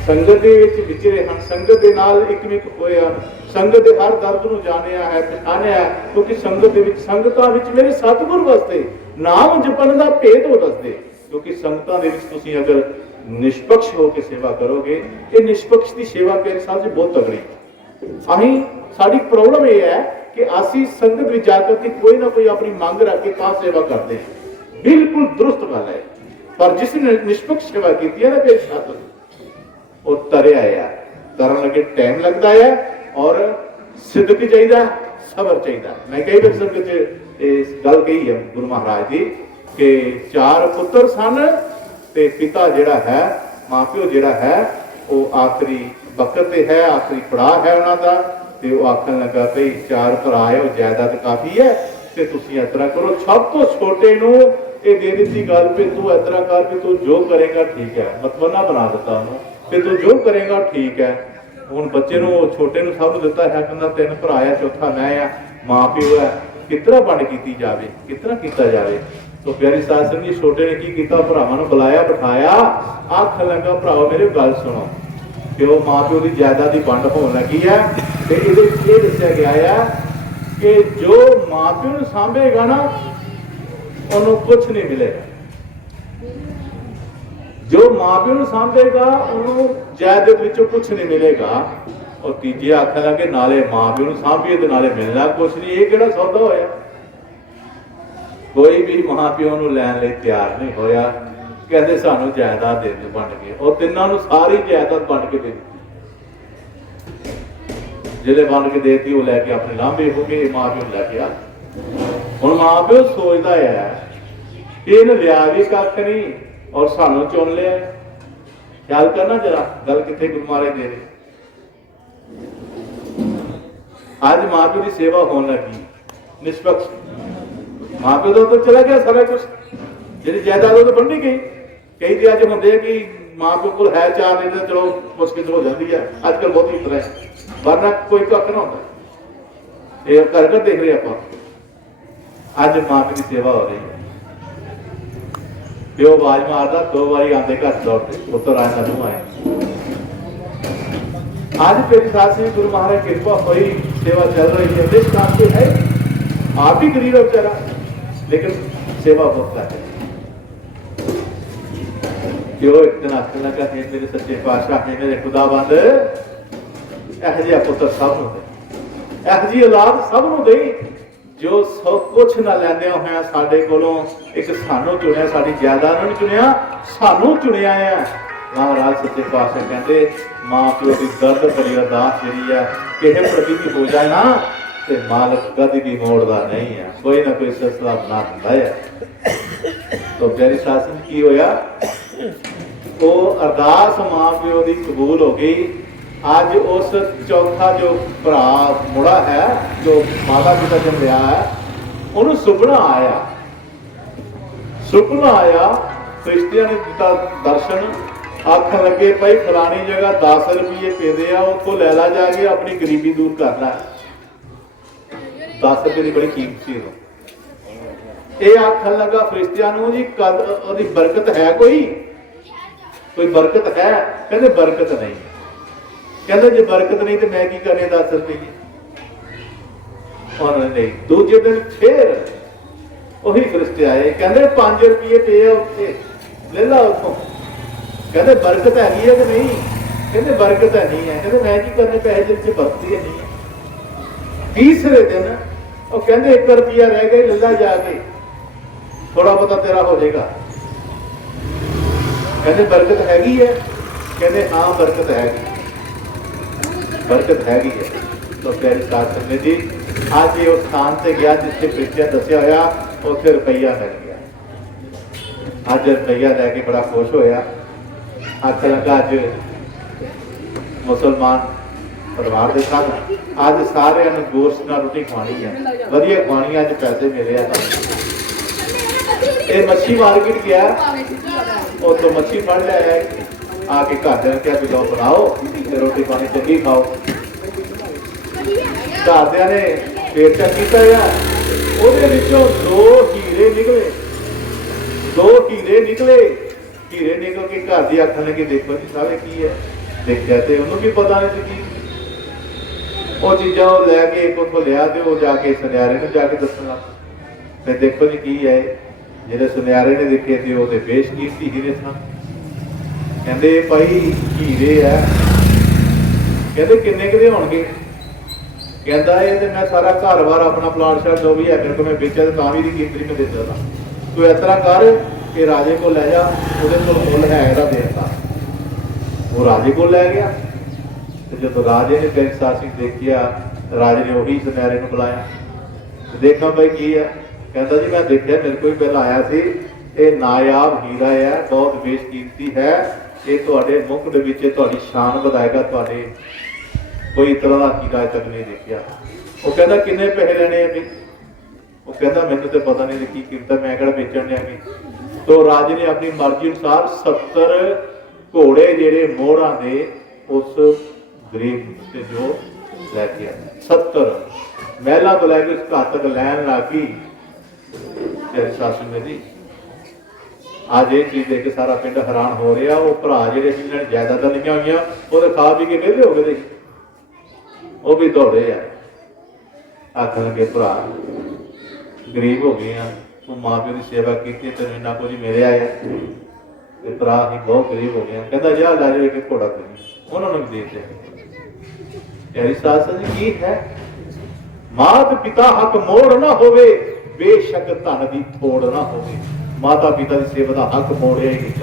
ਸੰਗਤ ਦੇ ਵਿੱਚ ਵਿਚਰੇ ਹਨ, ਸੰਗਤ ਦੇ ਨਾਲ ਇਕਮਿਕ ਹੋਏ ਹਨ, ਸੰਗਤ ਦੇ ਹਰ ਦਰਦ ਨੂੰ ਜਾਣਿਆ ਹੈ, ਪਛਾਣਿਆ ਹੈ, ਕਿਉਂਕਿ ਸੰਗਤ ਦੇ ਵਿੱਚ ਸੰਗਤਾਂ ਵਿੱਚ ਮੇਰੇ ਸਤਿਗੁਰ ਵਸਦੇ ਨਾਮ ਜਪਣ ਦਾ ਭੇਦ ਉਹ ਦੱਸਦੇ। ਕਿਉਂਕਿ ਸੰਗਤਾਂ ਦੇ ਵਿੱਚ ਤੁਸੀਂ ਅਗਰ ਨਿਸ਼ਪਕਸ਼ ਹੋ ਕੇ ਸੇਵਾ ਕਰੋਗੇ, ਇਹ ਨਿਸ਼ਪਕਸ਼ ਦੀ ਸੇਵਾ ਪਿਆਰੇ ਸਾਹਿਬ ਜੀ ਬਹੁਤ ਤਗੜੀ। ਅਸੀਂ ਸਾਡੀ ਪ੍ਰੋਬਲਮ ਇਹ ਹੈ ਕਿ ਅਸੀਂ ਸੰਗਤ ਵਿੱਚ ਜਾ ਕੇ ਕੋਈ ਨਾ ਕੋਈ ਆਪਣੀ ਮੰਗ ਰੱਖ ਕੇ ਤਾਂ ਸੇਵਾ ਕਰਦੇ ਹਾਂ, ਬਿਲਕੁਲ ਦਰੁਸਤ ਗੱਲ ਹੈ। ਪਰ ਜਿਸ ਨੇ ਨਿਸ਼ਪਕਸ਼ ਸੇਵਾ ਕੀਤੀ ਹੈ ਨਾ ਪਿਆਰੇ ਸਾਹਿਬ, ਉਹ ਤਰਿਆ ਆ, ਤਰਨ ਲੱਗੇ ਟਾਈਮ ਲੱਗਦਾ ਹੈ ਔਰ ਸਿੱਧਕ ਚਾਹੀਦਾ, ਸਬਰ ਚਾਹੀਦਾ। ਮੈਂ ਕਈ ਵਾਰ ਸੰਗਤ ਚ ਇਸ ਗੱਲ ਕਹੀ ਹੈ ਗੁਰੂ ਮਹਾਰਾਜ ਦੀ ਕਿ 4 ਪੁੱਤਰ ਸਨ ਤੇ ਪਿਤਾ ਜਿਹੜਾ ਹੈ, ਮਾਂ-ਪਿਓ ਜਿਹੜਾ ਹੈ, ਉਹ ਆਖਰੀ ਵਕਤ ਤੇ ਹੈ, ਆਖਰੀ ਪੜਾਅ ਹੈ ਉਹਨਾਂ ਦਾ। ਤੇ ਉਹ ਆਖਣ ਲੱਗਾ ਭਈ 4 ਭਰਾ ਹੈ, ਉਹ ਜਾਇਦਾਦ ਕਾਫੀ ਹੈ ਤੇ ਤੁਸੀਂ ਇਸ ਤਰ੍ਹਾਂ ਕਰੋ, ਸਭ ਤੋਂ ਛੋਟੇ ਨੂੰ ਇਹ ਦੇ ਦਿੱਤੀ ਗੱਲ ਵੀ ਤੂੰ ਇਸ ਤਰ੍ਹਾਂ ਕਰ ਵੀ ਤੂੰ ਜੋ ਕਰੇਗਾ ਠੀਕ ਹੈ, ਮਤਵਨਾ ਬਣਾ ਦਿੱਤਾ ਉਹਨੂੰ ਤੇ ਤੂੰ ਜੋ ਕਰੇਗਾ ਠੀਕ ਹੈ। ਹੁਣ ਬੱਚੇ ਨੂੰ, ਛੋਟੇ ਨੂੰ ਸਭ ਨੂੰ ਦਿੱਤਾ ਹੈ, ਕਹਿੰਦਾ 3 ਭਰਾ ਆ, ਚੌਥਾ ਮੈਂ ਆ, ਮਾਂ-ਪਿਓ ਹੈ, ਕਿਤਨਾ ਵੰਡ ਕੀਤੀ ਜਾਵੇ, ਕਿਤਨਾ ਕੀਤਾ ਜਾਵੇ। तो प्यारी साध संगत जी, छोटे ने की किया, भरावां नूं बुलाया, बिठाया, आख लगा भराओ मेरी गल सुनो कि वो माँ प्यो की जायदाद की वंड होने लगी है। तो ये दस्या गया है कि जो माँ प्यो नूं सांभेगा ना उन्होंने कुछ नहीं मिलेगा, जो माँ प्यो नूं सांभेगा उन्होंने जायदाद विचों कुछ नहीं मिलेगा। और तीजे आखन लगे नाले माँ प्यो नूं सांभीए ते नाले मिलना कुछ नहीं। ये किहड़ा सौदा होया? कोई भी मां प्यो नूं लैण लई तैयार नहीं होया, कहते सानू जायदाद दे दे बंड के। और तिन्हां नूं सारी जायदाद बंड के दे दी, जिहड़े बंड के देती वो लैके अपने लांभे हो गए, मां प्यो लैके आ। हुण मां प्यो सोचदा है इहने लिया भी कख नहीं और सानू चुन लिया। ख्याल करना जरा गल कित्थे गुरु महाराज दे रहे। अज मां प्यो की सेवा होने लगी निष्पक्ष, मां प्यो तो चला गया सारा कुछ, जी जायदाद तो बंडी गई। कई तो अज होंगे कि मां प्यो को है 4 दिन चलो मुश्किल हो जाती है, अजकल बहुत ही तरह वरना कोई कख ना होता। ये कर कर देख रहे आप अज मां की सेवा हो रही है। प्यो आवाज मारदा 2 बारी आते घर दौड़ते पुत्र आए ना आए। आज तेरी साथ से गुरु महाराज कृपा हुई सेवा चल रही है। देश काम पे है आप ही गरीब है बेचारा लेकिन सेवा बहुत है। क्यों एक दिन आखन लगा है मेरे सच्चे पातशाह है मेरे खुदाबंद यह जिहा पुत्र सब नूं दे यह जी औलाद सब नूं दे जो सब कुछ ना लैंदे होया साडे कोलों एक सानू चुनिया साडी जायदाद नूं चुनिया सानू चुनिया है। महाराज सच्चे पातशाह कहंदे मां प्यो दी दर्द भरी अरदास जिहड़ी है किहे प्रति भी हो जाए ना ते मालक कदी भी मोड़दा नहीं है। कोई ना कोई सिलसिला बना दिंदा है। तो प्यारी शासन की होया वो अरदास मां प्यो दी कबूल हो गई। अज उस चौथा जो भरा मुड़ा है जो माता पिता जन लिया है उन्होंने सुपना आया फरिश्तियां ने दिता दर्शन आखन लगे भाई फलानी जगह 10 रुपये पेदे आ उसको लैला जाके अपनी गरीबी दूर करना है। 10 रुपये की बड़ी कीमत सी ये आखन लगा फरिश्तियां जी कद ओदी बरकत है कोई बरकत है कहते बरकत नहीं कहते जे बरकत नहीं तो मैं की करने 10 रुपये उन्होंने नहीं। दूजे दिन फिर वही फरिश्ते आए कहते 5 रुपये पे उत्थे ले ला उतों कहते बरकत हैगी है कि नहीं कहते बरकत है नहीं है कहते मैं की करने पैसे जिन च बरकती है नहीं है। तीसरे दिन वो कहते 1 रुपया रह गया ले ला जाके थोड़ा पता तेरा हो जाएगा कहते बरकत हैगी है कहते हाँ बरकत हैगी है। तो प्यारी साध संगत जी आज ये उस स्थान से गया जिससे फरिश्तियां दसिया होया उत्थे रुपया मिल गया। अज रुपया लैके बड़ा खुश होया। आखिर लगा अज मुसलमान परिवार के सन अज सारे गोश्त नाल रोटी खवानी है वधिया खवानी अज पैसे मिले ये मच्छी मार्केट गया उतो मच्छी फड़ लिया आके घर क्या भी लो बनाओ रोटी पानी चंगी खाओ। घरदियां ने पेट चेक किया ਉਹਦੇ ਵਿੱਚੋਂ 2 ਹੀਰੇ ਨਿਕਲ ਕੇ ਘਰ ਦੀ ਆਖਣ ਲੱਗੇ ਦੇਖੋ ਜੀ ਸਾਰੇ ਕੀ ਹੈ। ਦੇਖਿਆ ਤੇ ਉਹਨੂੰ ਵੀ ਪਤਾ ਨਹੀਂ ਸੀ ਕੀ ਉਹ ਚੀਜ਼ਾਂ ਉਹ ਲੈ ਕੇ ਇੱਕ ਉੱਥੋਂ ਲਿਆ ਤੇ ਉਹ ਜਾ ਕੇ ਸੁਨਿਆਰੇ ਨੂੰ ਜਾ ਕੇ ਦੱਸਣਾ ਤੇ ਦੇਖੋ ਜੀ ਕੀ ਹੈ। ਜਿਹੜੇ ਸੁਨਿਆਰੇ ਨੇ ਦੇਖੇ ਤੇ ਉਹਦੇ ਬੇਸ਼ਕੀਮਤੀ ਹੀਰੇ ਸਨ। ਕਹਿੰਦੇ ਭਾਈ ਹੀਰੇ ਆ ਕਹਿੰਦੇ ਕਿੰਨੇ ਕੁ ਦੇ ਹੋਣਗੇ कहता है तो मैं सारा घर बार अपना प्लाट शाट जो भी है मेरे को मैं बेचा तो भी कीमत नहीं मैं दे सकता तू इस तरह कर कि राजे को लै जा वो मुल है देता वो राजे को लै गया तो जो राजे ने तेरी सासी देखिया राजे ने वही सुनहरे को बुलाया देखा भाई की है कहता जी मैं देखा मेरे को भी पहला आया सी ये नायाब हीरा है बहुत बेशकीमती है ये तुहाडे मुख दे विच तुहाडी शान वधाएगा तुहाडे कोई तरह का हीरा तक नहीं देखा। वो कहता किन्ने पैसे लेने हैं वो कहता मैंने तो पता नहीं की कीमत मैं कड़ा बेचन लिया। तो राजे ने अपनी मर्जी अनुसार 70 घोड़े जेड़े मोहरा दे उस गरीब से जो लैके आए 70 महलों तो लैके उस घर तक लैन लग गई। शासन में जी आज ये चीज देख के सारा पिंड हैरान हो रहा। वो भरा जेडे जिन्होंने जायदाद लिया हुई वो खा पी के वेले हो गए वो भी दौड़े आए आखन लगे भरा गरीब हो गए हैं तू मां प्यो की सेवा की तेन इन्ना कुछ मिले आया भरा ही बहुत गरीब हो गए कहता जा ला जाए कि घोड़ा तुम उन्होंने भी दे दिया। यारी शासन की है मात पिता हक मोड़ ना होवे बेशक धन की थोड़ ना होवे। माता पिता की सेवा का हक मोड़िया ही नहीं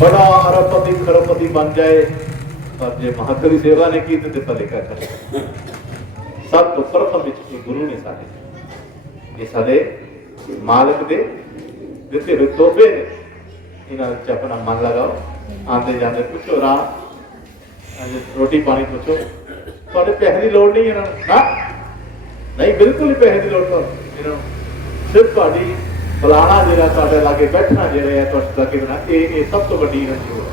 बड़ा अरबपति खरबपति बन जाए पर जे माता की सेवा ने की तो भलेखा कर सब तो प्रथम गुरु ने साडे ये साडे मालिक दे दिते हुए तोहफे ने इन्हां विच अपना मन लगाओ आंदे जांदे पुछो राह रोटी पानी पुछो तुहाडे पैसे की लोड़ नहीं इन्हां ना नहीं बिल्कुल ही पैसे की लोड़ तो इन्हां सिर्फ तुहाडी बुलाना जिहड़ा तुहाडे लागे बैठना जिहड़ा है तुहाडे लागे बना ये सब तो वड्डी इन्हां दी लोड़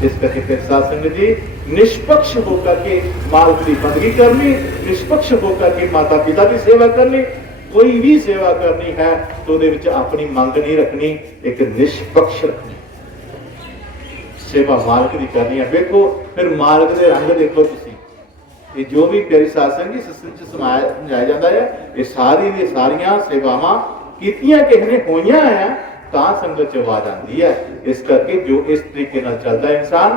इस करके फिर साध संगत जी निष्पक्ष होकर के मालिक की बंदगी करनी, निष्पक्ष होकर के माता पिता की सेवा करनी। कोई भी सेवा करनी है तो ਉਹਦੇ ਵਿੱਚ अपनी ਮੰਗ नहीं रखनी, एक निष्पक्ष रखनी। सेवा मालिक की करनी है। देखो फिर मालिक के रंग देखो तुसी, ये जो भी प्यारी साध संगत जी सत्संग च समझाया जाता है, ये सारी दी सारियां सेवावां कीतियां किसी ने होईयां है ਤਾਂ ਸੰਗਤ ਚ ਆਵਾਜ਼ ਆਉਂਦੀ ਹੈ। ਇਸ ਕਰਕੇ ਜੋ ਇਸ ਤਰੀਕੇ ਨਾਲ ਚੱਲਦਾ ਇਨਸਾਨ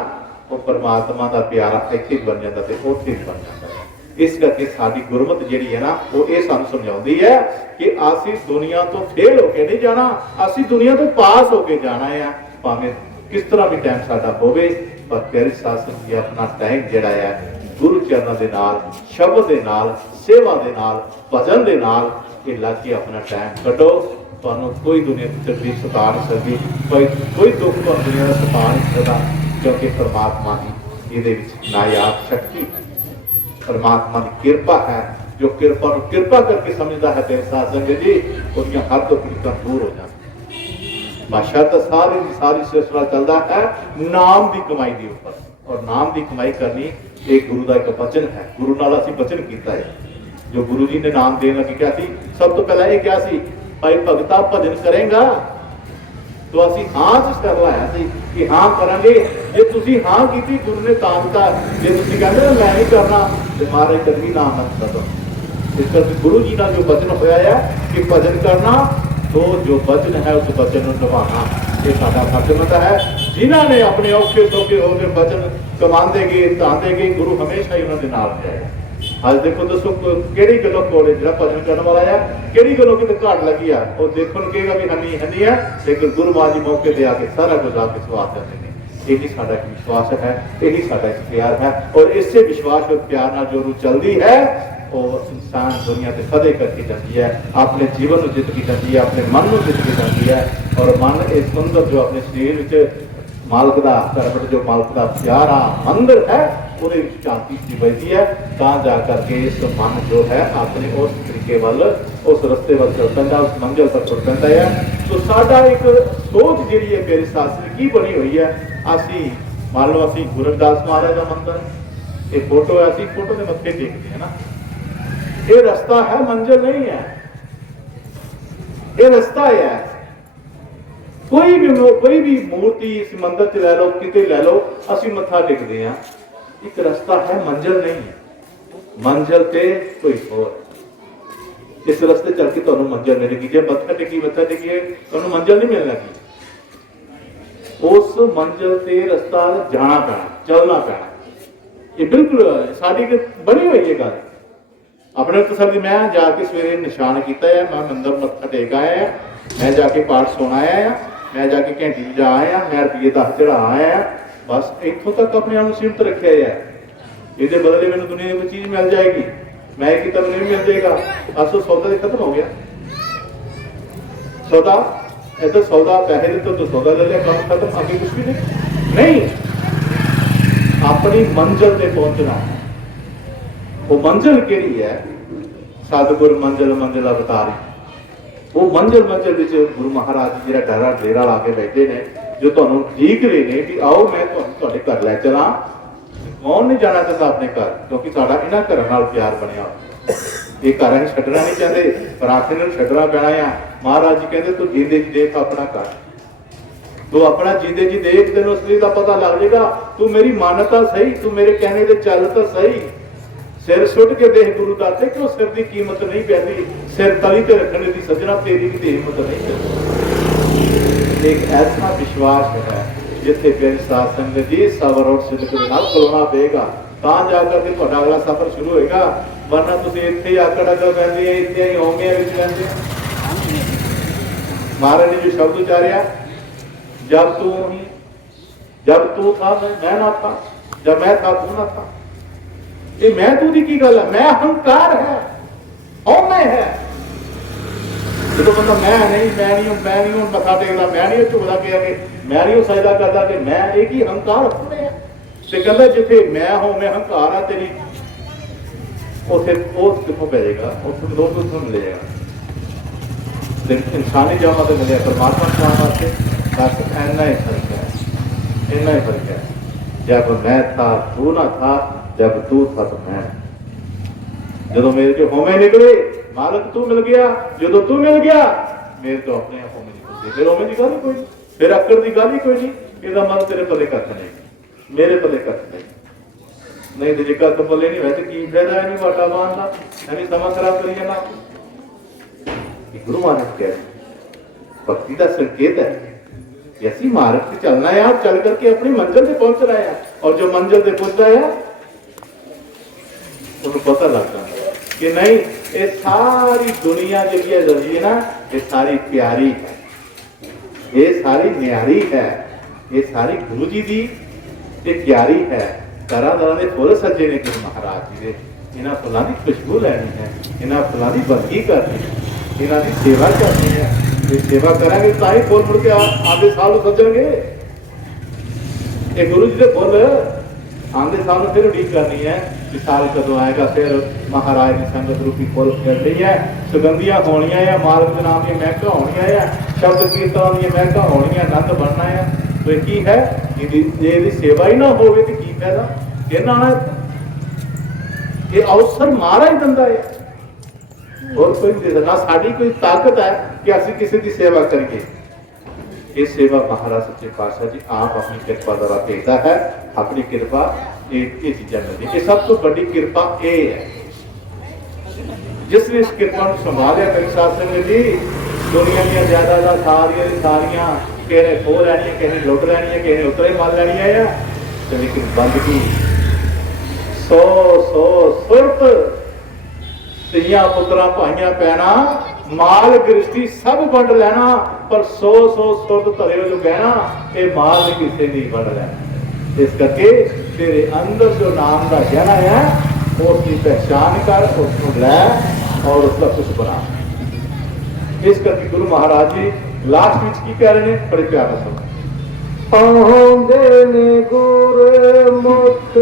ਉਹ ਪਰਮਾਤਮਾ ਦਾ ਪਿਆਰਾ ਇੱਥੇ ਬਣ ਜਾਂਦਾ ਤੇ ਉੱਥੇ ਬਣ ਜਾਂਦਾ ਹੈ। ਇਸ ਕਰਕੇ ਸਾਡੀ ਗੁਰਮਤਿ ਜਿਹੜੀ ਹੈ ਨਾ ਉਹ ਇਹ ਸਾਨੂੰ ਸਮਝਾਉਂਦੀ ਹੈ ਕਿ ਅਸੀਂ ਦੁਨੀਆ ਤੋਂ ਫੇਲ ਹੋ ਕੇ ਨਹੀਂ ਜਾਣਾ, ਅਸੀਂ ਦੁਨੀਆ ਤੋਂ ਪਾਸ ਹੋ ਕੇ ਜਾਣਾ ਹੈ। ਭਾਵੇਂ ਕਿਸ ਤਰ੍ਹਾਂ ਵੀ ਟਾਈਮ ਸਾਡਾ ਹੋਵੇ, ਪਰ ਪਿਆਰੀ ਸਾਧ ਸੰਗਤ ਜੀ ਆਪਣਾ ਟਾਈਮ ਜਿਹੜਾ ਹੈ ਗੁਰੂ ਚਰਨਾਂ ਦੇ ਨਾਲ, ਸ਼ਬਦ ਦੇ ਨਾਲ, ਸੇਵਾ ਦੇ ਨਾਲ, ਭਜਨ ਦੇ ਨਾਲ ਇਹ ਲਾ ਕੇ ਆਪਣਾ ਟਾਈਮ ਕੱਢੋ। ਤੁਹਾਨੂੰ ਕੋਈ ਦੁਨੀਆ ਦੀ ਤਕਲੀਫ ਸਤਾ ਨਹੀਂ ਸਕਦੀ, ਕੋਈ ਦੁੱਖ ਤੁਹਾਨੂੰ ਦੁਨੀਆ ਦਾ ਸਤਾ ਨਹੀਂ ਸਕਦਾ, ਕਿਉਂਕਿ ਪਰਮਾਤਮਾ ਦੀ ਇਹਦੇ ਵਿੱਚ ਨਾਯਾਬ ਸ਼ਕਤੀ, ਪਰਮਾਤਮਾ ਦੀ ਕਿਰਪਾ ਹੈ। ਜੋ ਕਿਰਪਾ ਨੂੰ ਕਿਰਪਾ ਕਰਕੇ ਸਮਝਦਾ ਹੈ ਤੇ ਸਾਧ ਸੰਗਤ ਜੀ ਉਹਦੀਆਂ ਹਰ ਤਕਲੀਫਾਂ ਦੂਰ ਹੋ ਜਾਂਦੀਆਂ। ਬਾਦਸ਼ਾਹ ਤਾਂ ਸਾਰੀ ਸਿਲਸਿਲਾ ਚੱਲਦਾ ਹੈ ਨਾਮ ਦੀ ਕਮਾਈ ਦੇ ਉੱਪਰ, ਔਰ ਨਾਮ ਦੀ ਕਮਾਈ ਕਰਨੀ ਇਹ ਗੁਰੂ ਦਾ ਇੱਕ ਵਚਨ ਹੈ। ਗੁਰੂ ਨਾਲ ਅਸੀਂ ਵਚਨ ਕੀਤਾ ਹੈ। ਜੋ ਗੁਰੂ ਜੀ ਨੇ ਨਾਮ ਦੇਣ ਲੱਗੇ ਕਿਹਾ ਸੀ, ਸਭ ਤੋਂ ਪਹਿਲਾਂ ਇਹ ਕਿਹਾ ਸੀ ਭਾਈ ਭਗਤਾ ਭਜਨ ਕਰੇਗਾ, तो ਅਸੀਂ ਹਾਂ ਚ ਕਰ ਲਾਇਆ ਸੀ ਕਿ ਹਾਂ ਕਰਾਂਗੇ। ਜੇ ਤੁਸੀਂ ਹਾਂ ਕੀਤੀ ਗੁਰੂ ਨੇ ਤਾਂ ਦਿੱਤਾ, ਜੇ ਤੁਸੀਂ ਕਹਿੰਦੇ ਮੈਂ ਨਹੀਂ ਕਰਨਾ ਤੇ ਮਹਾਰਾਜ ਕਦੀ ਨਾਮ ਨਾ ਕਰੋ। ਇਸ ਕਰਕੇ ਗੁਰੂ ਜੀ ਨਾਲ ਜੋ ਵਚਨ ਹੋਇਆ ਹੈ ਕਿ ਭਜਨ ਕਰਨਾ, तो जो वचन है उस वचन को निभाना ये साडा फर्ज बनता है। जिन्हों ने अपने औखे सौखे होकर वचन कमाते गए तांदे गए, गुरु हमेशा ही उन्होंने नाल है। आज देखो दसो किहड़ी गल्लों कोले जिहड़ा भजन करने वाला है किहड़ी गल्लों किते घाट लगी है, और देखो कहेगा भी हनी है, लेकिन गुरु महाराज जी मौके ते आके सारा कुछ आके सवार करते हैं। यही साडा एक विश्वास है, यही साडा एक प्यार है, और इससे विश्वास और प्यार नाल जो रूह चलती है और इंसान दुनिया से फतेह करके जाती है, अपने जीवन को जित के जाती है, अपने मन को जित के जाती है। और मन इस सुंदर जो अपने शरीर में मालक का करवट जो मालक का प्यारा मंदिर है वो शांति सी बजती है, कहाँ जा करके इस मन जो है अपने उस तरीके वाल उस रस्ते वाल चल पैंदा, उस मंजिल पर तुर पैंदा है। तो साडा एक सोच जी है मेरे शास्त्र की बनी हुई है। असी मान लो असी गुरु रविदास महाराज का मंदिर, ये फोटो है, असी फोटो के मत्थे टेकते हैं ना, ये रास्ता है, मंजिल नहीं है, ये रास्ता है। कोई भी मूर्ति इस मंदिर च ले लो, किते ले लो, असी मत्था टेकते हैं, एक रास्ता है, मंजिल नहीं है। मंजिल ते कोई होर, इस रास्ते चल के तुहानू मंजिल मिलेगी। जे मत्था टेकिए तुहानू मंजिल नहीं मिलने की, उस मंजिल ते रास्ता जाना पैना, चलना पैना। ये बिल्कुल साडी बनी हुई है गल अपने तसल्ली। मैं जाके सवेरे निशान किया है, मैं मंदिर मत्था टेक आया है, मैं जाके पाठ सुना आया है, मैं जाके घंटी जा आया, मैं रुपये 10 चढ़ा आया, बस इतों तक अपने आप सीमित रखे है। ये बदले मैंने दुनिया में चीज मिल जाएगी, मैं कि तब नहीं मिल जाएगा। बस सौदा तो खत्म हो गया, सौदा इधर सौदा पैसे तो सौदा ले लिया, काम खत्म, आगे कुछ भी नहीं। अपनी मंजिल पे पहुंचना, वो मंजिल केड़ी है, सतगुर मंजिल मंजिल अवतारी। वो मंजिल गुरु महाराज जी जिहड़ा डेरा ला के बैठे ने, जो तुहानू उठीक रहे ने कि आओ मैं तुहाडे घर लै चला। कौन नहीं जाना चाहता अपने घर, क्योंकि साडा इन्हां घरां नाल प्यार बनिया। ये घर असीं छड्डना नहीं चाहते, पर आखिर नूं छड्डना पैना आ। महाराज जी कहंदे तू जींदे जी देख अपना घर, तू अपना जींदे जी देख, तैनूं असली दा पता लग जाएगा। तू मेरी मानता सही, तू मेरे कहने दे चल तो सही। सिर सुट के देख गुरु दाते, क्यों सिर की कीमत नहीं पैंदी, सिर तली ते रखने की सजना तेरी भी हिम्मत नहीं पैंदी। एक ऐसा विश्वास है जिथे फिर साध संगत जी सबर और सिद्ध के नाल खलोना पेगा, तां जाकर के तुहाडा अगला सफर शुरू होएगा। वरना तुसीं इत्थे ही आकड़ अकड़ पैंदी है, इत्थे ही होमिया विच पैंदे। महाराज ने जो शब्द उचारिया, जब तू था मैं ना था, जब मैं था तू ना था। ये मैं तू दी की गल है, मैं अहंकार है, हौमे है। जो बंदा मैं नहीं हूं मथा टेकदा, मैं नहीं झुकदा कि मैं नहीं सजदा करदा कि मैं, एक ही अहंकार अपने है। ते कहंदा जिथे मैं हूं, मैं अहंकार है तेरी, उथे वो किथों पै जाएगा, उथे दो किथों मिलेगा। इंसानी जमा तो मिले परमात्मा जान वास्ते, बस इन्ना ही फर्क है, इन्ना ही फर्क है। जब मैं था तू ना था, जब तू था तो मैं। जो मेरे जो होमे निकले मालक तू मिल गया, जो तू मिल गया मेरे तो अपने होमे निकल गए। फिर होमे की गल ही कोई नहीं, फिर अकड़ की गल ही कोई नहीं। ਇਹਦਾ ਮਨ ਤੇਰੇ ਪੱਲੇ ਕੱਖ ਨਹੀਂ, ਮੇਰੇ ਪੱਲੇ ਕੱਖ ਨਹੀਂ ਤੇ ਜੇ ਕੱਖ ਪੱਲੇ ਨਹੀਂ ਹੋਇਆ ਤੇ ਕੀ ਫਾਇਦਾ ਇਹਨੂੰ ਵਾਟਾ ਬਾਣ ਦਾ, ਐਵੇਂ ਸਮਾਂ ਖਰਾਬ ਕਰੀ ਜਾਣਾ। ਗੁਰੂ ਮਹਾਰਾਜ ਕਹਿੰਦੇ ਭਗਤੀ ਦਾ ਸੰਕੇਤ ਹੈ कि ऐसी मार्ग से चलना है, आप चल करके अपनी मंजिल पे पहुंच रहा है। और जो मंजिल पे पहुंच रहा है उनको पता लगता है कि नहीं ये सारी दुनिया जो ये रही है ना, ये सारी प्यारी है, ये सारी न्यारी है, ये सारी गुरु जी दी ये प्यारी है। तरह तरह के फुल सजे ने गुरु महाराज जी दे, इन्हां फुलां दी खुशबू लैनी है, इन्हां फुलां दी बंदगी करनी है, इन्हां दी सेवा करनी है। सेवा करेंगे तो ही फुल मुड़ के आधे साल सजणगे। ये गुरु जी के फुल आधे साल फिर उड़ीक करनी है कि साल कदों आएगा। फिर महाराज की संगत रूपी फुल करनी है, सुगंधियां होनियां है, मार्ग के नाम की महका होनियां है, शब्द कीर्तन की महका होनियां, आनंद बनना है। तो की है यदि सेवा ही ना हो तो की फायदा। इन्होंने ये अवसर महाराज दिंदा है, और कोई नहीं देता। ना साड़ी कोई ताकत है कि असं किसी की सेवा करिए। ये सेवा महाराज सच्चे पातशाह जी आप अपनी कृपा द्वारा भेजता है। अपनी कृपा ये चीज़ें मिलती है। सब तो बड़ी कृपा ये है जिसने इस कृपा को संभालिया। मेरे साथ संगत जी दुनिया दी जायदादां सारियां किसी ने खो लैनियां, किसी ने लुट लैनियां, किसी ने उतरे मार लैनियां है, तो लेकिन बंदगी 100 सुरत ਧੀਆਂ ਪੁੱਤਰਾਂ ਭਾਈਆਂ ਪੈਣਾ ਮਾਲ ਗ੍ਰਸਤੀ ਸਭ ਵੰਡ ਲੈਣਾ, ਪਰ 100 ਸੁਰਤ ਧਰੇ ਜੋ ਕਹਿਣਾ ਇਹ ਮਾਲ ਦੇ ਕਿਸੇ ਨਹੀਂ ਵੰਡ ਲੈਣਾ। ਇਸ ਕਰਕੇ ਤੇਰੇ ਅੰਦਰ ਜੋ ਨਾਮ ਦਾ ਗਹਿਣਾ ਹੈ ਉਸ ਦੀ ਪਹਿਚਾਨ ਕਰ, ਉਸ ਨੂੰ ਲੈ ਔਰ ਉਸ ਦਾ ਕੁਝ ਬਣਾ। ਇਸ ਕਰਕੇ ਗੁਰੂ ਮਹਾਰਾਜ ਜੀ ਲਾਸਟ ਵਿੱਚ ਕੀ ਕਹਿ ਰਹੇ ਨੇ, ਬੜੇ ਪਿਆਰਾ ਸ਼ਬਦ ਆਉਂਦੇ ਨੇ ਗੁਰਮੁਖ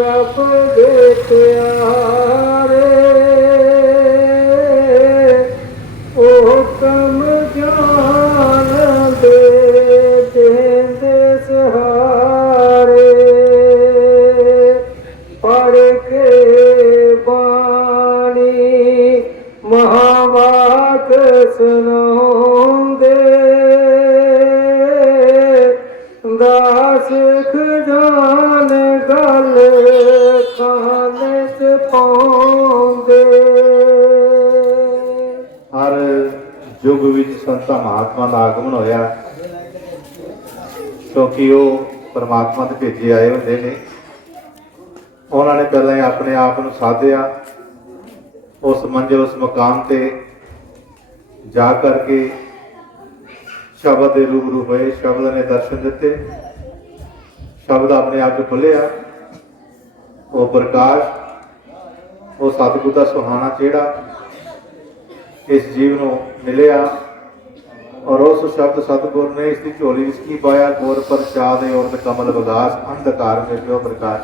ਰੱਬ ਦੇ ਪਿਆਰੇ, ਹੁਕਮ ਜਾਣ ਦੇ ਦੇਂਦੇ ਸਹਾਰੇ, ਪੜ ਕੇ ਬਾਣੀ ਮਹਾਵਾਕ ਸੁਣਾਉਂਦੇ, ਦਾਸ ਖਜ਼ਾਨ ਗਲ ਖਾਨੇ ਚ ਪਾਉਂਦੇ। हर युग विच संतां महात्मा का आगमन होया, क्योंकि वो परमात्मा के भेजे आए होंदे ने। उन्होंने पहले अपने आप को साधिया, उस मंजिल उस मकाम ते जा करके शब्द के रूबरू होए, शब्द ने दर्शन दिते, शब्द अपने आप खुलिया, वो प्रकाश, वो सतगुर का सुहाना चेहरा इस जीव को मिलिया। और उस शब्द सतगुर ने इसकी झोली विच की पाया, गुर प्रसाद औरत कमल विलास अंधकार में प्यो प्रकाश।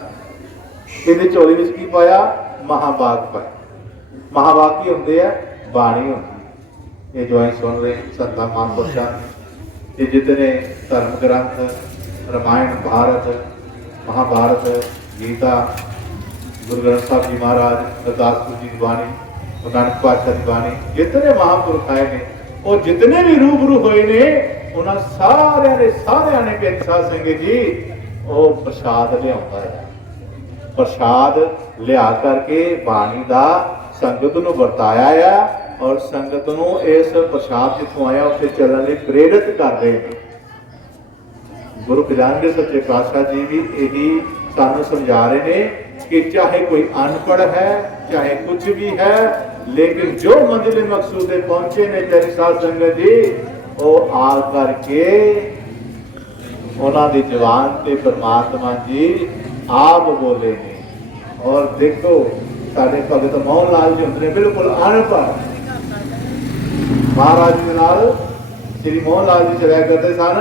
इसकी झोली विच की पाया, महावाक पाया। महावाक की होंगे है, बाणी होंगी। ये जो अं सुन रहे संतां महापुरुषां, ये जितने धर्म ग्रंथ रामायण भारत महाभारत गीता गुरु ग्रंथ साहब जी महाराज गुरदासपुर जी की बाणी, नानक पातशाह की बाणी, जितने महापुरुष आए ने और जितने भी रूबरू होए ने उन्होंने सारिया ने कहते साध संगत जी वो प्रसाद लिया है। प्रसाद लिया करके बाणी का संगत को वरताया है और संगत को इस प्रसाद जितों आया उसे चलने लिए प्रेरित कर रहे हैं। गुरु खजानवी सच्चे पातशाह जी भी यही सानू समझा रहे हैं कि चाहे कोई अनपढ़ है, चाहे कुछ भी है, लेकिन जो मंजिल मकसूद पहुंचे ने तेरी साध संगत जी वो आ करके उन्होंने जवान से परमात्मा जी आप बोले ने। और देखो साढ़े भगत मोहन लाल जी होंगे बिल्कुल अनपढ़, महाराज जी नाल श्री मोहन लाल जी चलिया करते सन,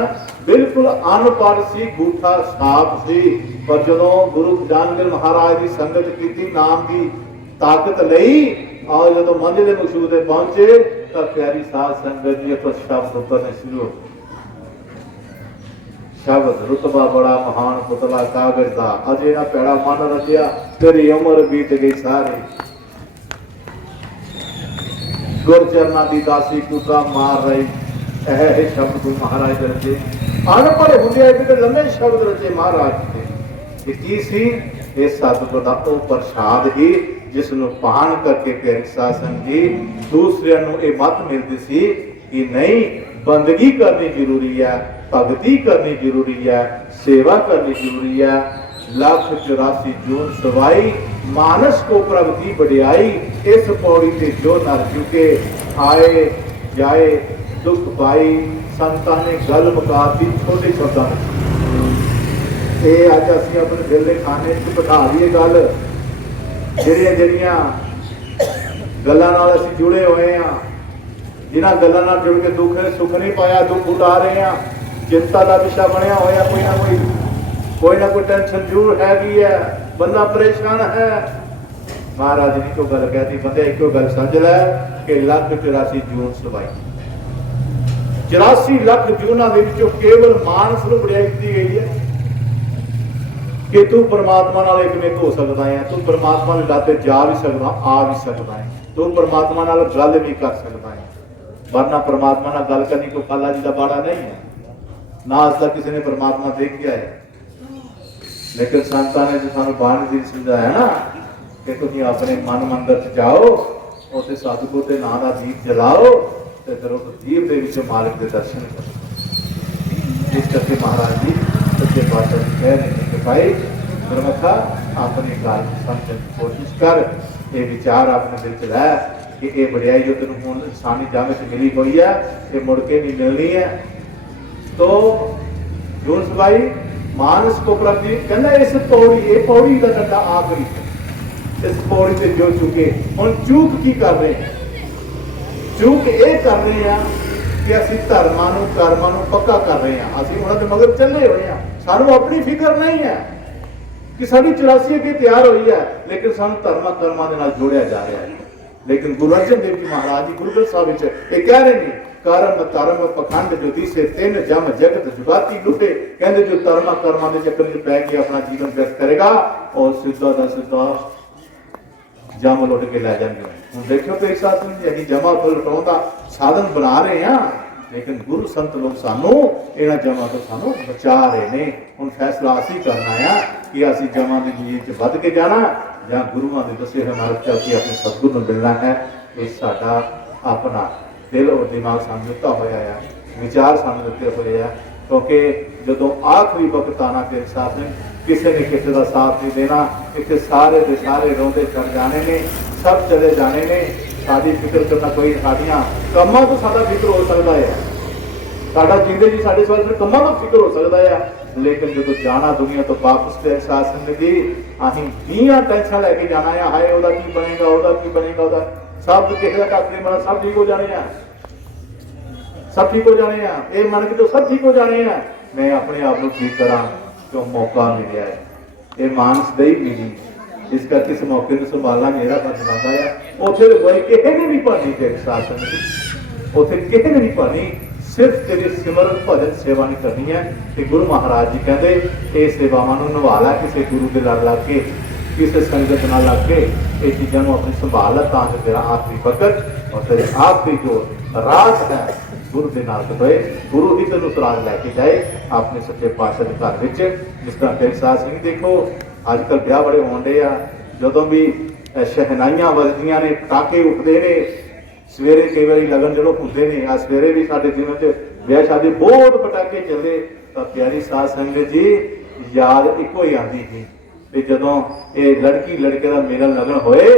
बिल्कुल अनपढ़ सी, गूठा साफ सी, पर जो गुरु खजानवी महाराज की संगत की, नाम की ताकत लई और जो मंजिल मकसूद पहुंचे तो प्यारी साध संगत जी पर शब्द उतरने शुरू हो। शब्द रुतबा बड़ा महान पुतला कागज दा, अजे ना पैड़ा मन रचिया, तेरी उम्र बीत गई सारी। गुरचरना दी दासी कूका मार रही, ਇਹ ਸ਼ਬਦ ਕੋਈ ਮਹਾਰਾਜ ਦੇ ਰਚੇ। ਅਨਪੜ੍ਹ ਹੁੰਦਿਆਂ ਵੀ ਲੰਮੇ ਸ਼ਬਦ ਰਚੇ ਮਹਾਰਾਜ ਦੇ। ਇਹ ਕੀ ਸੀ? ਇਹ ਸਤਿਗੁਰ ਦਾ ਉਹ ਪ੍ਰਸ਼ਾਦ ਹੀ ਜਿਸ ਨੂੰ ਪਾਣ ਕਰਕੇ ਪਿਆਰੇ ਸਾਧ ਸੰਗਤ ਜੀ ਦੂਸਰਿਆਂ ਨੂੰ ਇਹ ਮੱਤ ਮਿਲਦੀ ਸੀ ਕਿ ਨਹੀਂ, ਬੰਦਗੀ ਕਰਨੀ ਜ਼ਰੂਰੀ ਹੈ, ਭਗਤੀ ਕਰਨੀ ਜ਼ਰੂਰੀ ਹੈ, सेवा करनी जरूरी है। 1,84 जून सवाई मानस को प्रगति बढ़ियाई, इस पौड़ी से जो नर चुके आए जाए दुख पाई, संतां ने गल मुका दी छोटे शब्दां ये अज असीं अपने दिल के खाने च बिठा लईए गल, ਜਿਹੜੀਆਂ ਗੱਲਾਂ ਨਾਲ ਅਸੀਂ जुड़े हुए हैं, जिन्हां गल्लां नाल जुड़ के दुख सुख नहीं पाया, दुख उठा रहे हैं, चिंता का विषय बनया होया, कोई ना कोई टेंशन जरूर है, बंदा परेशान है। महाराज ने क्यों गल कहती, बंदे क्यों गल समझ लै कि 1,84 जून सवाई 84 लाख जूना दे विचों केवल मानस नूं बढ़ाई दी गई है कि तू परमात्मा नाल एकमिक हो सकता है, तू परमात्मा दे दाते जा भी सकदा, आ भी सकता है, तू परमात्मा नाल गल भी कर सकता है। वरना परमात्मा नाल गल करनी कोई खाला जी का बाड़ा नहीं है, ना आज तक किसी ने परमात्मा देखा है। लेकिन संतां ने जो सानू बाण जी समझाया ना कि तुम अपने मन मंदिर च जाओ, उत्थे सतगुर के नाम का दीप जलाओ, तो फिर उस दीप के विच मालिक के दर्शन करो। इस करके महाराज जी सच्चे पातशाह जी कह रहे हैं कि भाई गुरमखा अपनी गल समझने की कोशिश कर, ये विचार अपने दिल च लै कि ये बढ़ियाई जो तेन हुण इंसानी जंग च मिली हुई है, ये मुड़ के नहीं मिलनी है। तो जून सवाई मानस को प्रति कहना इस पौड़ी, ये पौड़ी का डंडा आखिरी, इस पौड़ी से जो चुके हुण चूक की कर रहे हैं, चूक ये कर रहे हैं कि असीं धर्मां नूं कर्मां नूं पक्का कर रहे हैं, असीं उन्हां दे मगर चले हुए हैं, सानू अपनी फिक्र नहीं है कि साडी 84 अगे तैयार हुई है, लेकिन सानू धर्मां कर्मां दे नाल जोड़िया जा रहा है। लेकिन गुरु अर्जन देव जी महाराज जी गुरु ग्रंथ साहिब विच ये कह रहे हैं, कर्म धर्म पखंड जो दिसे तीन जम जगत जुगाती लुटे, कहते जो धर्म कर्मां दे चक्कर च पै के अपना जीवन व्यस्त करेगा और सीधा दा सीधा जम लुट के लै जाएंगे। हुण देखो तो इस साथ में जमा को लुटाउण दा साधन बना रहे हैं, लेकिन गुरु संत लोग सानू इन्हां जमा तो सानू बचा रहे ने। हुण फैसला असीं करना है कि असीं जमा दी जिंदगी च वध के जाना ਜਾਂ ਗੁਰੂਆਂ ਦੇ ਦੱਸੇ ਹੋਏ ਮਾਰਗ ਤੇ ਅਸੀਂ ਆਪਣੇ ਸਤਿਗੁਰ ਨੂੰ ਮਿਲਣਾ ਹੈ। ਇਹ ਸਾਡਾ ਆਪਣਾ ਦਿਲ ਔਰ ਦਿਮਾਗ ਸਾਨੂੰ ਦਿੱਤਾ ਹੋਇਆ ਹੈ, ਵਿਚਾਰ ਸਾਨੂੰ ਦਿੱਤੇ ਹੋਏ ਆ, ਕਿਉਂਕਿ ਜਦੋਂ ਆਖਰੀ ਵਕਤ ਆਣਾ ਤੇ ਸਾਥ ਨੇ ਕਿਸੇ ਨੇ ਕਿਸੇ ਦਾ ਸਾਥ ਨਹੀਂ ਦੇਣਾ, ਇੱਥੇ ਸਾਰੇ ਦੇ ਸਾਰੇ ਰੋਂਦੇ ਚੜ ਜਾਣੇ ਨੇ, ਸਭ ਚਲੇ ਜਾਣੇ ਨੇ। ਸਾਡੀ ਫਿਕਰ ਕਰਨਾ ਕੋਈ, ਸਾਡੀਆਂ ਕੰਮਾਂ ਤੋਂ ਸਾਡਾ ਫਿਕਰ ਹੋ ਸਕਦਾ ਹੈ, ਸਾਡਾ ਜਿੰਦੇ ਜੀ ਸਾਡੇ ਸਵਾਲ ਕੰਮਾਂ ਤੋਂ ਫਿਕਰ ਹੋ ਸਕਦਾ ਹੈ, लेकिन जो जाना दुनिया तो वापस के एहसास जी अं 20 टेंशन लैके जाना है, हाय वह की बनेगा, वह की बनेगा, वह सब किसी का कख नहीं बनना, सब ठीक हो जाने हैं, सब ठीक हो जाने हैं, ये मन के तो सब ठीक हो जाने हैं। मैं अपने आप को ठीक करा जो मौका मिले है, ये मानस दई मिली, इस करके इस मौके को संभालना मेरा फर्ज बनता है। उत्थे कोई किसी ने नहीं भरनी के एहसास, उत्थे किसी ने नहीं भरनी, सिर्फ तेरी सिमरन भजन सेवा नहीं करनी है। कि गुरु महाराज जी कहते ये सेवावां नूं निभा लै, किसी गुरु के लड़ लग के, किसी संगत नाल लग के, ये चीज़ों को अपनी संभाल तां कि तेरा आखिरी वक्त और तेरे आखिरी जो राज है गुरु के नाल होए, गुरु ही तेनों राज लैके जाए अपने सच्चे पातशाह के घर विच। जिस तरह तेरे साथ सिंह देखो अजकल ब्याह बड़े होंदे आ, जदों भी शहनाइयां वजदियां ने, पटाके उठते हैं, सवेरे कई बार लगन जो होंगे ने, आ सवेरे भी साडे दिनों च ब्याह शादी बहुत पटाके चले, तो प्यारी साध संगत जी याद इको ही आती थी कि जदों ये लड़की लड़के का मिलन लगन होए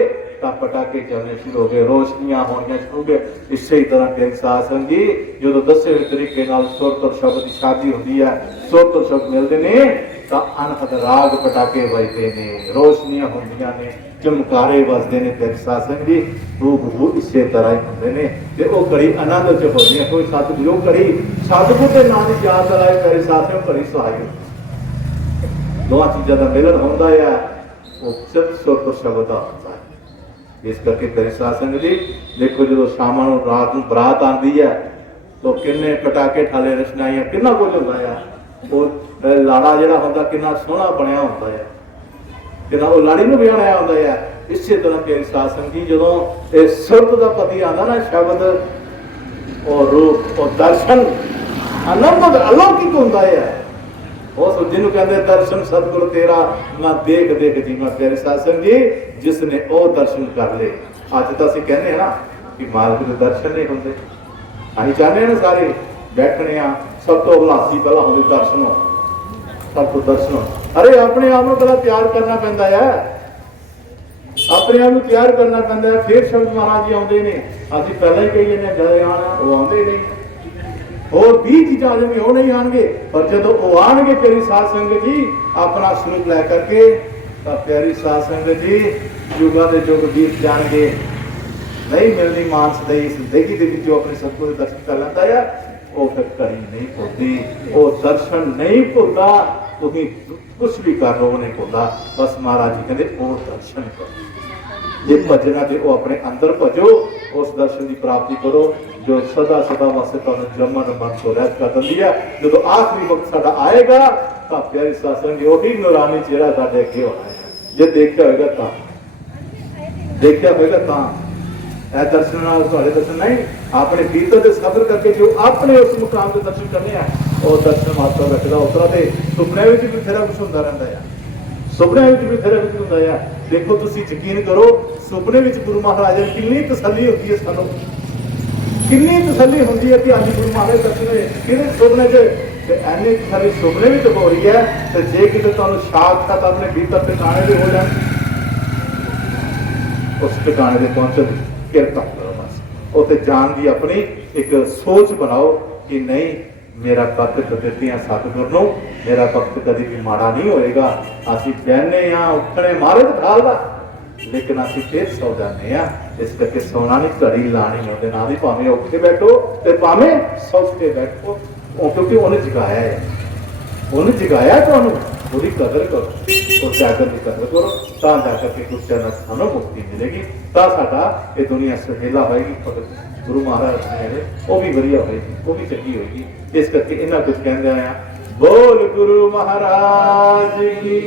तो पटाके चलने शुरू हो गए, रोशनियां होनियां शुरू हो गए। इस तरह प्यारी साध संगत जी जो दसे हुए तरीके सुर तो शब्द की शादी होती है, सुर तो शब्द मिलते हैं तो अनहद राग पटाके बजते हैं, रोशनियां होंदियां ने, चमकारे वसते हैं। प्यारी साध संगत जी रूबरू इसे तरह ही होंगे ने, ते वो घड़ी आनंद च होनी है। कोई सतगुरु घड़ी सतगुर के नाम की याद कराए, प्यारे साध संगत घड़ी सहाय दोवां चीज़ों का मिलन होता है, वो सिर्फ सुर तो शब्द का होता है। इस करके प्यारे साध संगत जी देखो जो शाम रात को बरात आती है तो किन्ने पटाके ठाले रचनाइयां किन्ना कुछ होता है, ਉਹ ਲਾੜਾ ਜਿਹੜਾ ਹੁੰਦਾ ਕਿੰਨਾ ਸੋਹਣਾ ਬਣਿਆ ਹੁੰਦਾ ਹੈ, ਕਿੰਨਾ ਉਹ ਲਾੜੀ ਨੂੰ ਵਿਆਹਿਆ ਹੁੰਦਾ ਹੈ। ਇਸੇ ਤਰ੍ਹਾਂ ਪਿਆਰੀ ਸਾਧ ਸੰਗਤ ਜੀ ਜਦੋਂ ਇਹ ਸੁਰਤ ਦਾ ਪਤੀ ਆਉਂਦਾ ਨਾ, ਸ਼ਬਦ ਉਹ ਰੂਪ ਉਹ ਦਰਸ਼ਨ ਆਨੰਦ ਅਲੌਕਿਕ ਹੁੰਦਾ ਹੈ। ਉਸ ਜਿਹਨੂੰ ਕਹਿੰਦੇ ਦਰਸ਼ਨ ਸਤਿਗੁਰ ਤੇਰਾ ਨਾ ਦੇਖ ਦੇਖ ਜੀ ਮੈਂ ਪਿਆਰੀ ਸਾਧ ਸੰਗਤ ਜੀ, ਜਿਸ ਨੇ ਉਹ ਦਰਸ਼ਨ ਕਰ ਲਏ। ਅੱਜ ਤਾਂ ਅਸੀਂ ਕਹਿੰਦੇ ਹਾਂ ਨਾ ਕਿ ਮਾਲਕ ਦੇ ਦਰਸ਼ਨ ਨਹੀਂ ਹੁੰਦੇ, ਅਸੀਂ ਚਾਹੁੰਦੇ ਹਾਂ ਸਾਰੇ ਬੈਠਣੇ ਆ, ਸਭ ਤੋਂ ਉਲਾਸੀ ਪਹਿਲਾਂ ਹੁੰਦੀ ਦਰਸ਼ਨ, ਸਭ ਤੋਂ ਦਰਸ਼ਨ। ਅਰੇ ਆਪਣੇ ਆਪ ਨੂੰ ਪਹਿਲਾਂ ਤਿਆਰ ਕਰਨਾ ਪੈਂਦਾ ਹੈ, ਆਪਣੇ ਆਪ ਨੂੰ ਤਿਆਰ ਕਰਨਾ ਪੈਂਦਾ ਹੈ, ਫਿਰ ਸ਼ਬਦ ਮਹਾਰਾਜ ਜੀ ਆਉਂਦੇ ਨੇ। ਅਸੀਂ ਪਹਿਲਾਂ ਹੀ ਕਹੀ ਜਾਂਦੇ ਹਾਂ ਜਦ ਆਉਣਾ, ਉਹ ਆਉਂਦੇ ਨਹੀਂ। ਹੋਰ 20 ਚੀਜ਼ਾਂ ਜਿਵੇਂ ਉਹ ਨਹੀਂ ਆਣਗੇ, ਪਰ ਜਦੋਂ ਉਹ ਆਣਗੇ ਪਿਆਰੀ ਸਾਧ ਸੰਗਤ ਜੀ ਆਪਣਾ ਸਰੂਪ ਲੈ ਕਰਕੇ, ਤਾਂ ਪਿਆਰੀ ਸਾਧ ਸੰਗਤ ਜੀ ਯੁਗਾਂ ਦੇ ਯੁਗ ਬੀਤ ਜਾਣਗੇ। ਨਹੀਂ ਮਿਲਣੀ ਮਾਨਸ ਦੀ ਜ਼ਿੰਦਗੀ ਦੇ ਵਿੱਚ ਜੋ ਆਪਣੇ ਸਤਿਗੁਰ ਦੇ ਦਰਸ਼ਨ ਕਰ ਲੈਂਦਾ ਹੈ, ਉਹ ਫਿਰ ਕਦੀ ਨਹੀਂ ਭੁੱਲਦੀ, ਉਹ ਦਰਸ਼ਨ ਨਹੀਂ ਭੁੱਲਦਾ। ਤੁਸੀਂ ਕੁਝ ਵੀ ਕਰ ਲਓ ਨਹੀਂ ਭੁੱਲਦਾ। ਬਸ ਮਹਾਰਾਜ ਜੀ ਕਹਿੰਦੇ ਉਹ ਦਰਸ਼ਨ ਕਰੋ, ਜੇ ਭਜਣਾ ਤੇ ਉਹ ਆਪਣੇ ਅੰਦਰ ਭਜੋ, ਉਸ ਦਰਸ਼ਨ ਦੀ ਪ੍ਰਾਪਤੀ ਕਰੋ ਜੋ ਸਦਾ ਸਦਾ ਵਾਸਤੇ ਤੁਹਾਨੂੰ ਜਮਨ ਮਨ ਤੋਂ ਰਹਿਤ ਕਰ ਦਿੰਦੀ ਹੈ। ਜਦੋਂ ਆਖਰੀ ਵਕਤ ਸਾਡਾ ਆਏਗਾ ਤਾਂ ਪਿਆਰੀ ਸਾਧ ਸੰਗਤ ਉਹੀ ਨੂਰਾਨੀ ਚਿਹਰਾ ਸਾਡੇ ਅੱਗੇ ਹੋਣਾ ਹੈ। ਜੇ ਦੇਖਿਆ ਹੋਏਗਾ ਤਾਂ, ਦੇਖਿਆ ਹੋਏਗਾ ਤਾਂ ਇਹ ਦਰਸ਼ਨ ਨਾਲ ਤੁਹਾਡੇ ਦਰਸ਼ਨ ਨਹੀਂ, ਆਪਣੇ ਭੀਤਰ ਦੇ ਸਬਰ ਕਰਕੇ ਜੋ ਆਪਣੇ ਉਸ ਮੁਕਾਮ ਦੇ ਦਰਸ਼ਨ ਕਰਨੇ ਆ, ਉਹ ਦਰਸ਼ਨ ਮਾਤਰਾ ਰੱਖਦਾ। ਉਤਰਾ ਤੇ ਸੁਪਨੇ ਵਿੱਚ ਵੀ ਤੇਰਾ ਕੁਝ ਹੁੰਦਾ ਰਹਿੰਦਾ ਹੈ, ਸੁਪਨੇ ਵਿੱਚ ਵੀ ਤੇਰਾ ਕੁਝ ਹੁੰਦਾ ਹੈ। ਦੇਖੋ ਤੁਸੀਂ ਯਕੀਨ ਕਰੋ, ਸੁਪਨੇ ਵਿੱਚ ਗੁਰੂ ਮਹਾਰਾਜ ਦੀ ਕਿੰਨੀ ਤਸੱਲੀ ਹੁੰਦੀ ਹੈ, ਸਾਨੂੰ ਕਿੰਨੀ ਤਸੱਲੀ ਹੁੰਦੀ ਹੈ ਕਿ ਅੱਜ ਗੁਰੂ ਮਹਾਰਾਜ ਦਰਸ਼ਨ ਹੋਏ ਕਿਹੜੇ ਸੁਪਨੇ 'ਚ, ਤੇ ਐਨੇ ਸਾਰੇ ਸੁਪਨੇ ਵਿੱਚ ਹੋ ਰਹੀ ਹੈ। ਤੇ ਜੇ ਕਿਤੇ ਤੁਹਾਨੂੰ ਸਾਖਾਤ ਆਪਣੇ ਭੀਤਰ ਟਿਕਾਣੇ ਦੇ ਹੋ ਜਾਣ, ਉਸ ਟਿਕਾਣੇ ਦੇ ਪਹੁੰਚਣ ਦੀ ਕਿਰਪਾ ਕਰੋ। ਬਸ ਉੱਥੇ ਜਾਣ ਦੀ ਆਪਣੀ ਇੱਕ ਸੋਚ ਬਣਾਓ ਕਿ ਨਹੀਂ, ਮੇਰਾ ਵਕਤ ਦਿੱਤੀਆਂ ਸਤਿਗੁਰ ਨੂੰ, ਮੇਰਾ ਵਕਤ ਕਦੀ ਵੀ ਮਾੜਾ ਨਹੀਂ ਹੋਏਗਾ। ਅਸੀਂ ਬਹਿਨੇ ਆ ਉੱਠਣੇ ਮਾਰੇ ਢਾਲਦਾ, ਲੇਕਿਨ ਅਸੀਂ ਫਿਰ ਸੌ ਜਾਂਦੇ ਆ। ਇਸ ਕਰਕੇ ਸੋਣਾ ਨਹੀਂ, ਘੜੀ ਲਾਣੀ ਉਹਦੇ ਨਾਲ ਹੀ, ਭਾਵੇਂ ਉੱਠ ਕੇ ਬੈਠੋ ਤੇ ਭਾਵੇਂ ਸੌ ਕੇ ਬੈਠੋ, ਕਿਉਂਕਿ ਉਹਨੇ ਜਗਾਇਆ ਹੈ, ਉਹਨੇ ਜਗਾਇਆ ਤੁਹਾਨੂੰ। ਉਹਦੀ ਕਦਰ ਕਰੋ, ਉਹ ਜਾਗਰ ਦੀ ਕਦਰ ਕਰੋ, ਤਾਂ ਜਾ ਕਰਕੇ ਕੁਝ ਚਰਨ ਸਾਨੂੰ ਮੁਕਤੀ ਮਿਲੇਗੀ, ਤਾਂ ਸਾਡਾ ਇਹ ਦੁਨੀਆ ਸੁਹੇਲਾ ਹੋਏਗੀ। ਗੁਰੂ ਮਹਾਰਾਜ ਨੇ ਉਹ ਵੀ ਵਧੀਆ ਹੋਏਗੀ, ਉਹ ਵੀ ਚੰਗੀ ਹੋਏਗੀ। ਇਸ ਕਰਕੇ ਇਹਨਾਂ ਕੁਝ ਕਹਿੰਦੇ ਆ, ਬੋਲ ਗੁਰੂ ਮਹਾਰਾਜ ਕੀ।